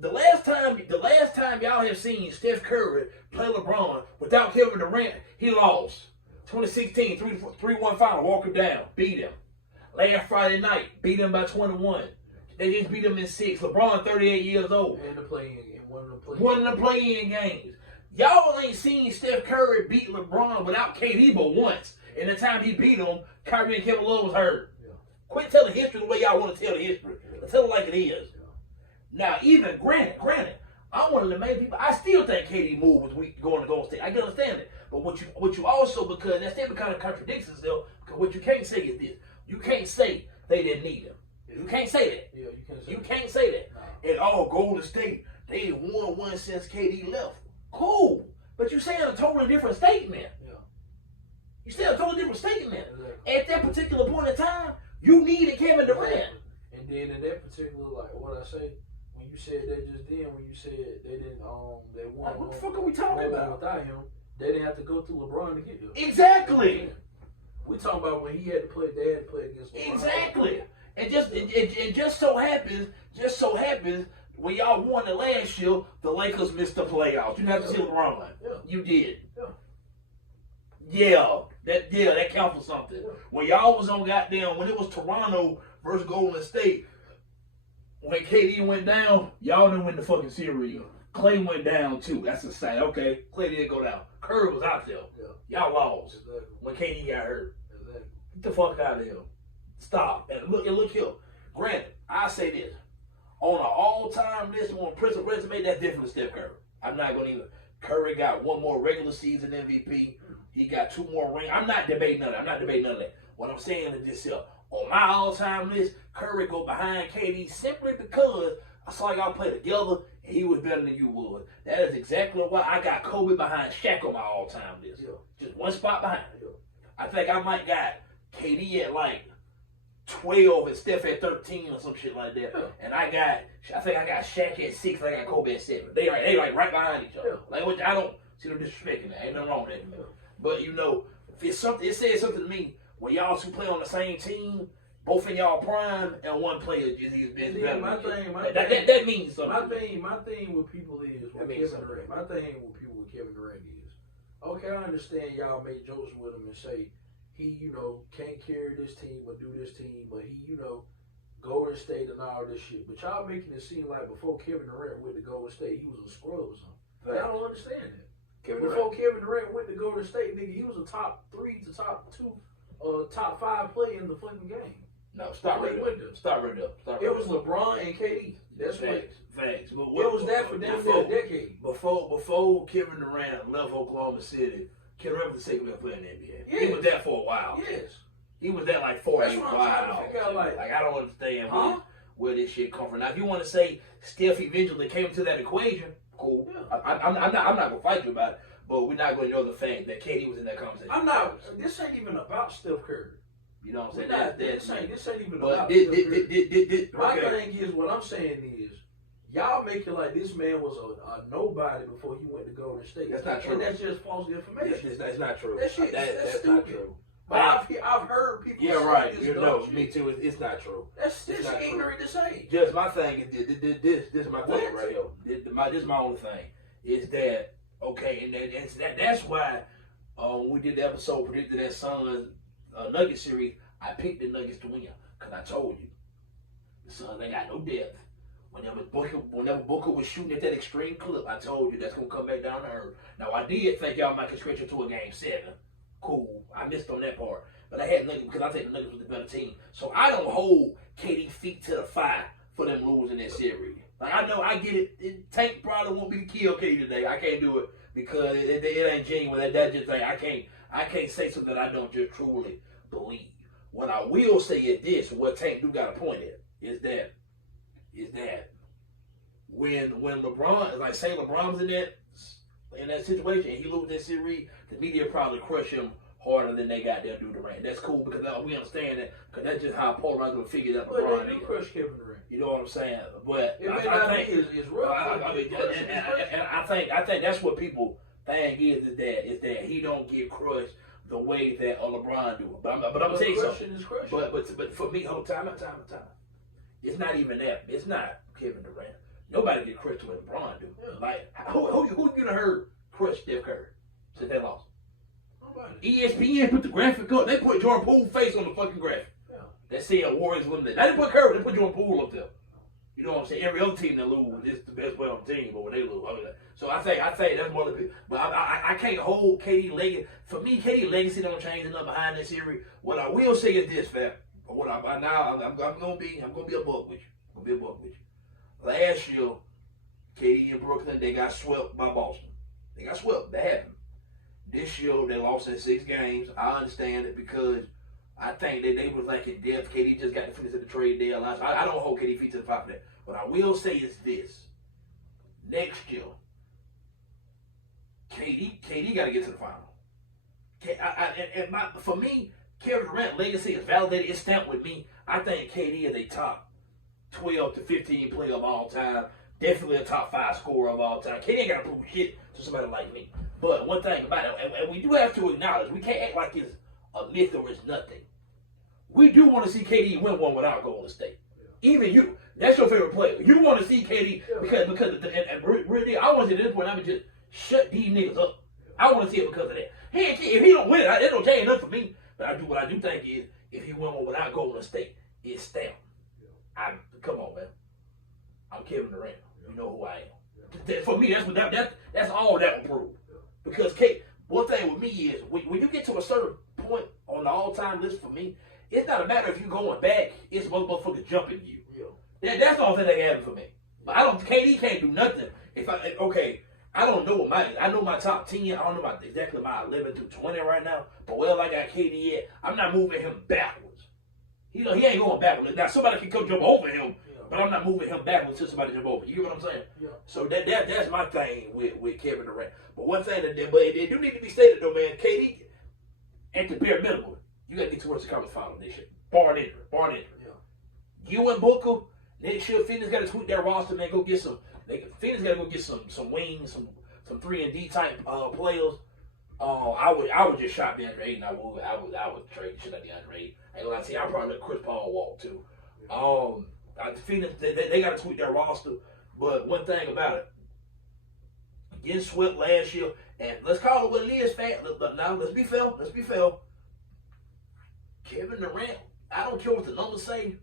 The last time y'all have seen Steph Curry play LeBron without Kevin Durant, he lost. 2016, 3-1 final, walk him down, beat him. Last Friday night, beat him by 21. They just beat him in 6. LeBron, 38 years old. And One of the play-in games. Y'all ain't seen Steph Curry beat LeBron without KD but once. And the time he beat him, Kyrie and Kevin Love was hurt. Yeah. Quit telling history the way y'all want to tell the history. Tell it like it is. Yeah. Now, even granted, I'm one of the main people. I still think KD move was weak going to Golden State. I can understand it. But what you also, because that statement kind of contradicts itself, because what you can't say is this. You can't say they didn't need him. You can't say that. Yeah, you can't say that. Nah. And all Golden State, they won one since KD left. Cool. But you're saying a totally different statement. Yeah. You saying a totally different statement. Exactly. At that particular point in time, you needed Kevin Durant. Exactly. And then in that particular, like what I say, when you said that just then, when you said they didn't, they won. Like, what the fuck are we talking about? Without him, they didn't have to go through LeBron to get him. Exactly. We talking about when he had to play, they had to play against LeBron. Exactly. And just so happens, when y'all won the last year, the Lakers missed the playoffs. You didn't have to see LeBron. Yeah. You did. Yeah. That counts for something. Yeah. When y'all was on goddamn, when it was Toronto versus Golden State, when KD went down, y'all didn't win the fucking series. Clay went down too. That's a sign. Okay, Clay didn't go down. Curry was out there. Yeah. Y'all lost. Exactly. When KD got hurt. Exactly. Get the fuck out of here. Stop. And look here. Granted, I say this. On an all-time list, on Prince's resume, that's different than Steph Curry. I'm not going to even. Curry got one more regular season MVP. He got 2 more rings. I'm not debating none of that. What I'm saying is this here. On my all-time list, Curry go behind KD simply because I saw y'all play together and he was better than you would. That is exactly why I got Kobe behind Shaq on my all-time list. Yeah. Just one spot behind. Yeah. I think I might got KD at like 12 and Steph at 13 or some shit like that. Yeah. And I think I got Shaq at 6 and I got Kobe at 7. They like right behind each other. Yeah. Like, which I don't see no disrespect in that. Ain't nothing wrong with that. Yeah. But you know, if it's something, it says something to me when y'all two play on the same team, both in y'all prime, and one player just he's been better. That means something. My thing with people is with Kevin Durant. My thing with people with Kevin Durant is, okay, I understand y'all make jokes with him and say he, can't carry this team or do this team, but he, Golden State and all this shit. But y'all making it seem like before Kevin Durant went to Golden State, he was a scrub or something. Right. I don't understand that. Before Kevin Durant went to Golden State, nigga, he was a top 3 to top 2, top 5 player in the fucking game. No, stop right there. It was LeBron and KD. That's facts. But it was that for them for a decade. Before Kevin Durant left Oklahoma City, Kevin Durant was the second best player in the NBA. Yes. He was there for a while. Yes. He was there like 4 8 while. Like I don't understand where this shit come from. Now if you want to say Steph eventually came to that equation, cool. Yeah. I'm not gonna fight you about it, but we're not gonna know the fact that KD was in that conversation. I'm not. This ain't even about Steph Curry. You know what I'm saying? This ain't even about Steph Curry. My okay. thing is, what I'm saying is, y'all make it like this man was a nobody before he went to Golden State. That's not true. And that's just false information. That's not true. That shit, that's stupid. Not true. But I've heard people say right. this. You know, me too. It's not true. That's ignorant to say. Just my thing is this is my thing right here. This is my only thing. Is that okay? And that's why when we did the episode predicted that Suns Nuggets series, I picked the Nuggets to win because I told you the Suns ain't got no depth. Whenever Booker was shooting at that extreme clip, I told you that's gonna come back down to earth. Now I did think y'all might stretch it to a game 7. Cool, I missed on that part, but I had Nuggets because I think the Nuggets was the better team. So I don't hold KD feet to the fire for them losing that series. Like I know I get it. Tank probably won't be to kill KD today. I can't do it because it ain't genuine. That just thing I can't say something that I don't just truly believe. What I will say is this: what Tank do got a point at is that when LeBron, like say LeBron was in that situation and he loses that series, the media probably crush him harder than they got there do Durant. That's cool because we understand that because that's just how polarized we figure that LeBron is. Crush Kevin Durant. You know what I'm saying? But I think it's real. I think that's what people think is that he don't get crushed the way that LeBron do. But I'm telling you something. But for me, hold time. It's not even that. It's not Kevin Durant. Nobody get crushed the way LeBron do. Yeah. Like who you gonna heard crush Steph Curry since they lost? Nobody. ESPN put the graphic up. They put Jordan Poole's face on the fucking graphic. Yeah. They said Warriors eliminated. They didn't put Curry. They put Jordan Poole up there. You know what I'm saying? Every other team that lose is the best player on the team, but when they lose, so I think that's one of the. But I can't hold KD legacy. For me, KD legacy don't change enough behind this series. What I will say is this, fam. I'm gonna be a buck with you. Last year, KD in Brooklyn, they got swept by Boston. They got swept. That happened. This year, they lost in 6 games. I understand it because I think that they was like in depth. KD just got to finish at the trade deadline. So I don't hold KD feet to the fire for that. But I will say is this. Next year, KD got to get to the final. For me, Kevin Durant legacy is validated. It's stamped with me. I think KD is a top 12 to 15 player of all time. Definitely a top 5 scorer of all time. KD ain't got to prove shit to somebody like me. But one thing about it, and we do have to acknowledge, we can't act like it's a myth or it's nothing. We do want to see KD win one without Golden State. Even you, that's your favorite player. You want to see KD because really, I want to see this point. I mean, just shut these niggas up. I want to see it because of that. If he don't win it, it don't change nothing for me. But what I do think is if he win one without Golden State, it's stamped. Come on, man. I'm Kevin Durant. You know who I am. For me, that's all that will prove. Because one thing with me is when you get to a certain point on the all-time list for me, it's not a matter if you're going back. It's motherfuckers jumping you. That's the only thing that happen for me. But KD can't do nothing. I don't know I know my top 10. I don't know exactly my 11 through 20 right now. But I got KD at, I'm not moving him backwards. He ain't going backwards. Now somebody can come jump over him, but I'm not moving him backwards until somebody jump over. You get what I'm saying? Yeah. So that's my thing with Kevin Durant. But one thing but it do need to be stated though, man. KD at the bare minimum, you got to get towards the conference final this year. Barring injury. Yeah. You and Booker, next year Phoenix got to tweak their roster, man. Go get some. Phoenix got to go get some wings, some 3-and-D type players. I would just shop DeAndre Ayton. I would trade shit like DeAndre Ayton. I ain't gonna lie to you, I probably let Chris Paul walk too. Phoenix, they got to tweak their roster. But one thing about it, getting swept last year, and let's call it what it is, but now let's be fair. Kevin Durant, I don't care what the numbers say.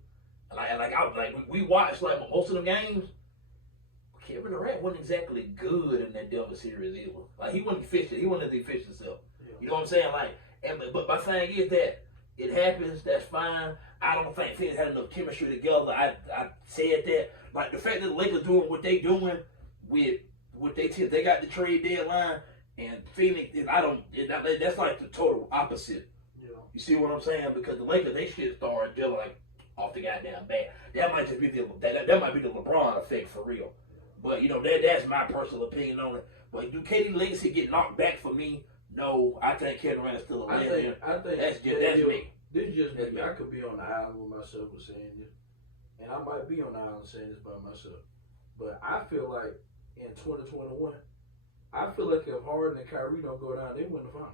We watched like most of them games. Kevin Durant wasn't exactly good in that Denver series either. Like he wasn't efficient. He wasn't as efficient himself. You know what I'm saying? But my thing is that it happens. That's fine. I don't think Phoenix had enough chemistry together. I said that. Like the fact that the Lakers doing what they doing with what they got the trade deadline, and Phoenix, that's like the total opposite. Yeah. You see what I'm saying? Because the Lakers, they shit started dealing like off the goddamn bat. That might just be that might be the LeBron effect for real. But that's my personal opinion on it. But do KD legacy get knocked back for me? No, I think Kevin Durant is still a legend. I think that's me. This is just me. I could be on the island with myself with saying this, and I might be on the island saying this by myself. But I feel like in 2021, I feel like if Harden and Kyrie don't go down, they win the finals.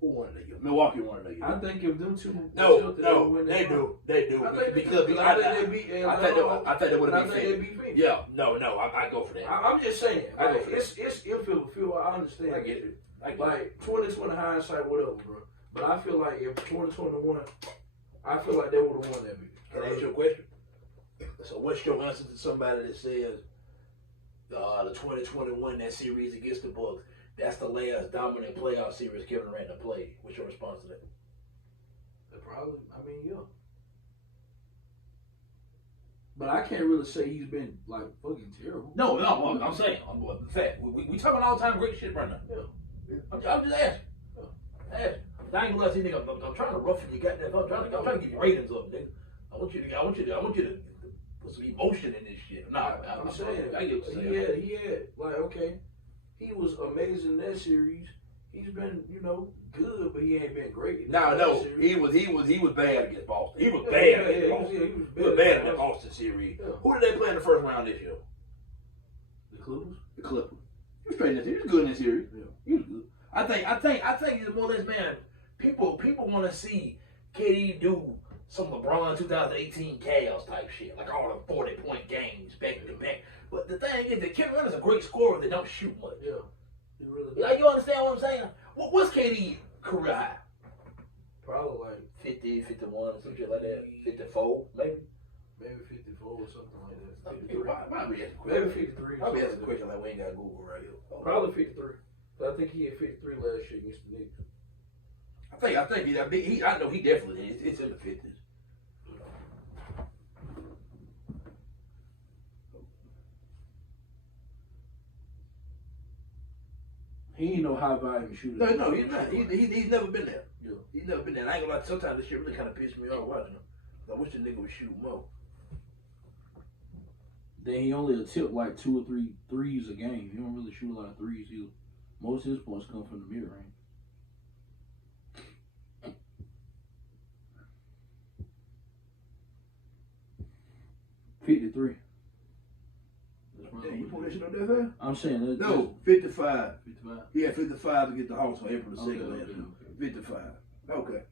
Who won that year? Milwaukee won that year. I think if them two, no, they do. I think they beat LA. I think they would have been fair. They beat Phoenix. Yeah, no, I go for that. I'm just saying. I go for that. It's feel. I understand. I get it. Like 2020 hindsight, whatever, bro. But I feel like if 2021, I feel like they would have won that beat. Can I ask you a question? So what's your answer to somebody that says the 2021 that series against the Bucks? That's the last dominant playoff series Kevin Durant played. What's your response to that? Probably, yeah. But I can't really say he's been like fucking terrible. No, I'm saying, in fact, we talking all time great shit right now. Yeah. I'm just asking. Asking. I ain't gonna let you nigga. I'm trying to roughen you goddamn. I'm trying to get your ratings up, nigga. I want you to put some emotion in this shit. Nah, I'm saying. I get what you're saying. He had like okay. He was amazing in that series. He's been, good, but he ain't been great. No, he was bad against Boston. He was bad against Boston. He was bad in that Boston series. Yeah. Who did they play in the first round this year? The Clippers. He was straight in this series. He was good in this series. Yeah. He was good. I think he's more or less, man. People want to see KD do some LeBron 2018 Cavs type shit, like all the 40-point games back to back. But the thing is that Kevin Durant is a great scorer that don't shoot much. Yeah, he really does. Like, you understand what I'm saying? What's KD career high? Probably like 50, 51, some shit like that. 54, maybe. Maybe 54 or something like that. 53. Maybe 53. Probably asking a question like we ain't got Google right here. Probably 53. But I think he had 53 last year against the Knicks. I know he definitely is. It's in the 50s. He ain't no high volume shooter. No, he's not. He's never been there. Yeah. He's never been there. I ain't gonna lie. Sometimes this shit really kind of pissed me off watching him. I wish the nigga would shoot more. Then he only attempt like 2 or 3 threes a game. He don't really shoot a lot of threes either. Most of his points come from the mid range. 53. Damn, you put that shit on that fast? I'm saying that. No, 55. 55. He had 55 to get the Hawks on April the 2nd. Okay, last year. okay. 55. Okay.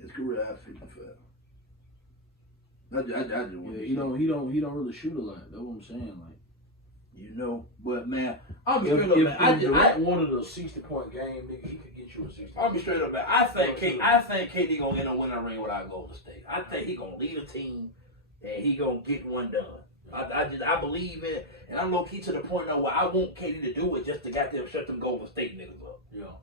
His career high 55. I just want Yeah, he don't really shoot a lot. That's what I'm saying. Like, you know, but man, I'm if straight up, man. I wanted a 60-point game, nigga, he could get you a 60. I'm be straight up, man. I think KD gonna end up winning a ring without Golden State. I think he gonna lead a team and he gonna get one done. I believe in it, and I'm low key to the point now where I want KD to do it just to goddamn shut them Golden State niggas up. Yeah,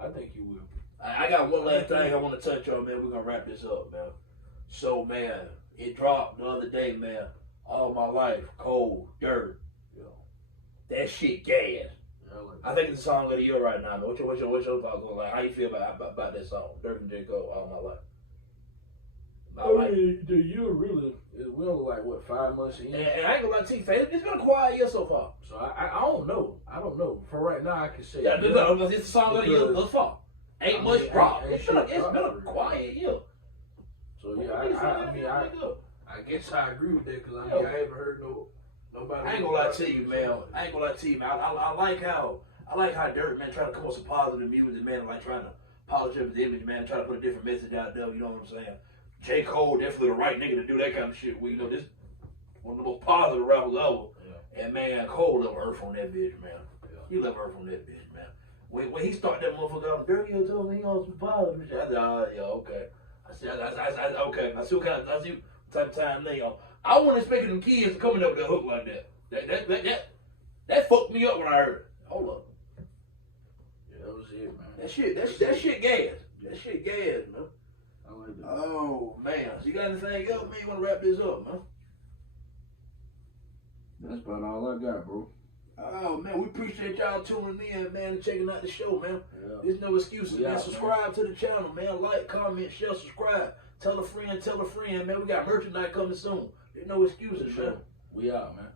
I think you will. I got one last thing I want to touch on, man. We're gonna wrap this up, man. So, man, it dropped the other day, man. All My Life, Cold, Dirt. Yeah. That shit gas. Yeah, I think it's the song of the year right now, man. What's your thoughts on like? How you feel about that song, Dirt and J. Cole, All My Life? The year really is we only like what 5 months in. And I ain't gonna lie to you, it's been a quiet year so far. So I don't know. I don't know. For right now, I can say Yeah, it's the song of the year thus far. Ain't much drop. It's been a quiet year. So yeah, I guess I agree with that because I haven't heard nobody. I ain't gonna lie to you, man. I like how Dirt, man, trying to come up with some positive music, man, like trying to polish up his image, man, and try to put a different message out there. You know what I'm saying? J. Cole definitely the right nigga to do that kind of shit. We know this one of the most positive rappers ever. Yeah. And man, Cole left Earth on that bitch, man. Yeah. He left Earth on that bitch, man. When he started that motherfucker off, Dirty told me he on some positive shit. I said, yeah, okay. I said, okay. I see what type of time they on. I wasn't expecting them kids to come in up with that hook like that. That fucked me up when I heard it. Hold up. Yeah, that was it, man. That shit gas. That shit gas, man. I like that. Oh man. So you got anything else, man? You wanna wrap this up, man? That's about all I got, bro. Oh man, we appreciate y'all tuning in, man, and checking out the show, man. Yeah. There's no excuses, man. Out, subscribe to the channel, man. Like, comment, share, subscribe. Tell a friend, man. We got merchandise coming soon. There's no excuses, man. We out, man.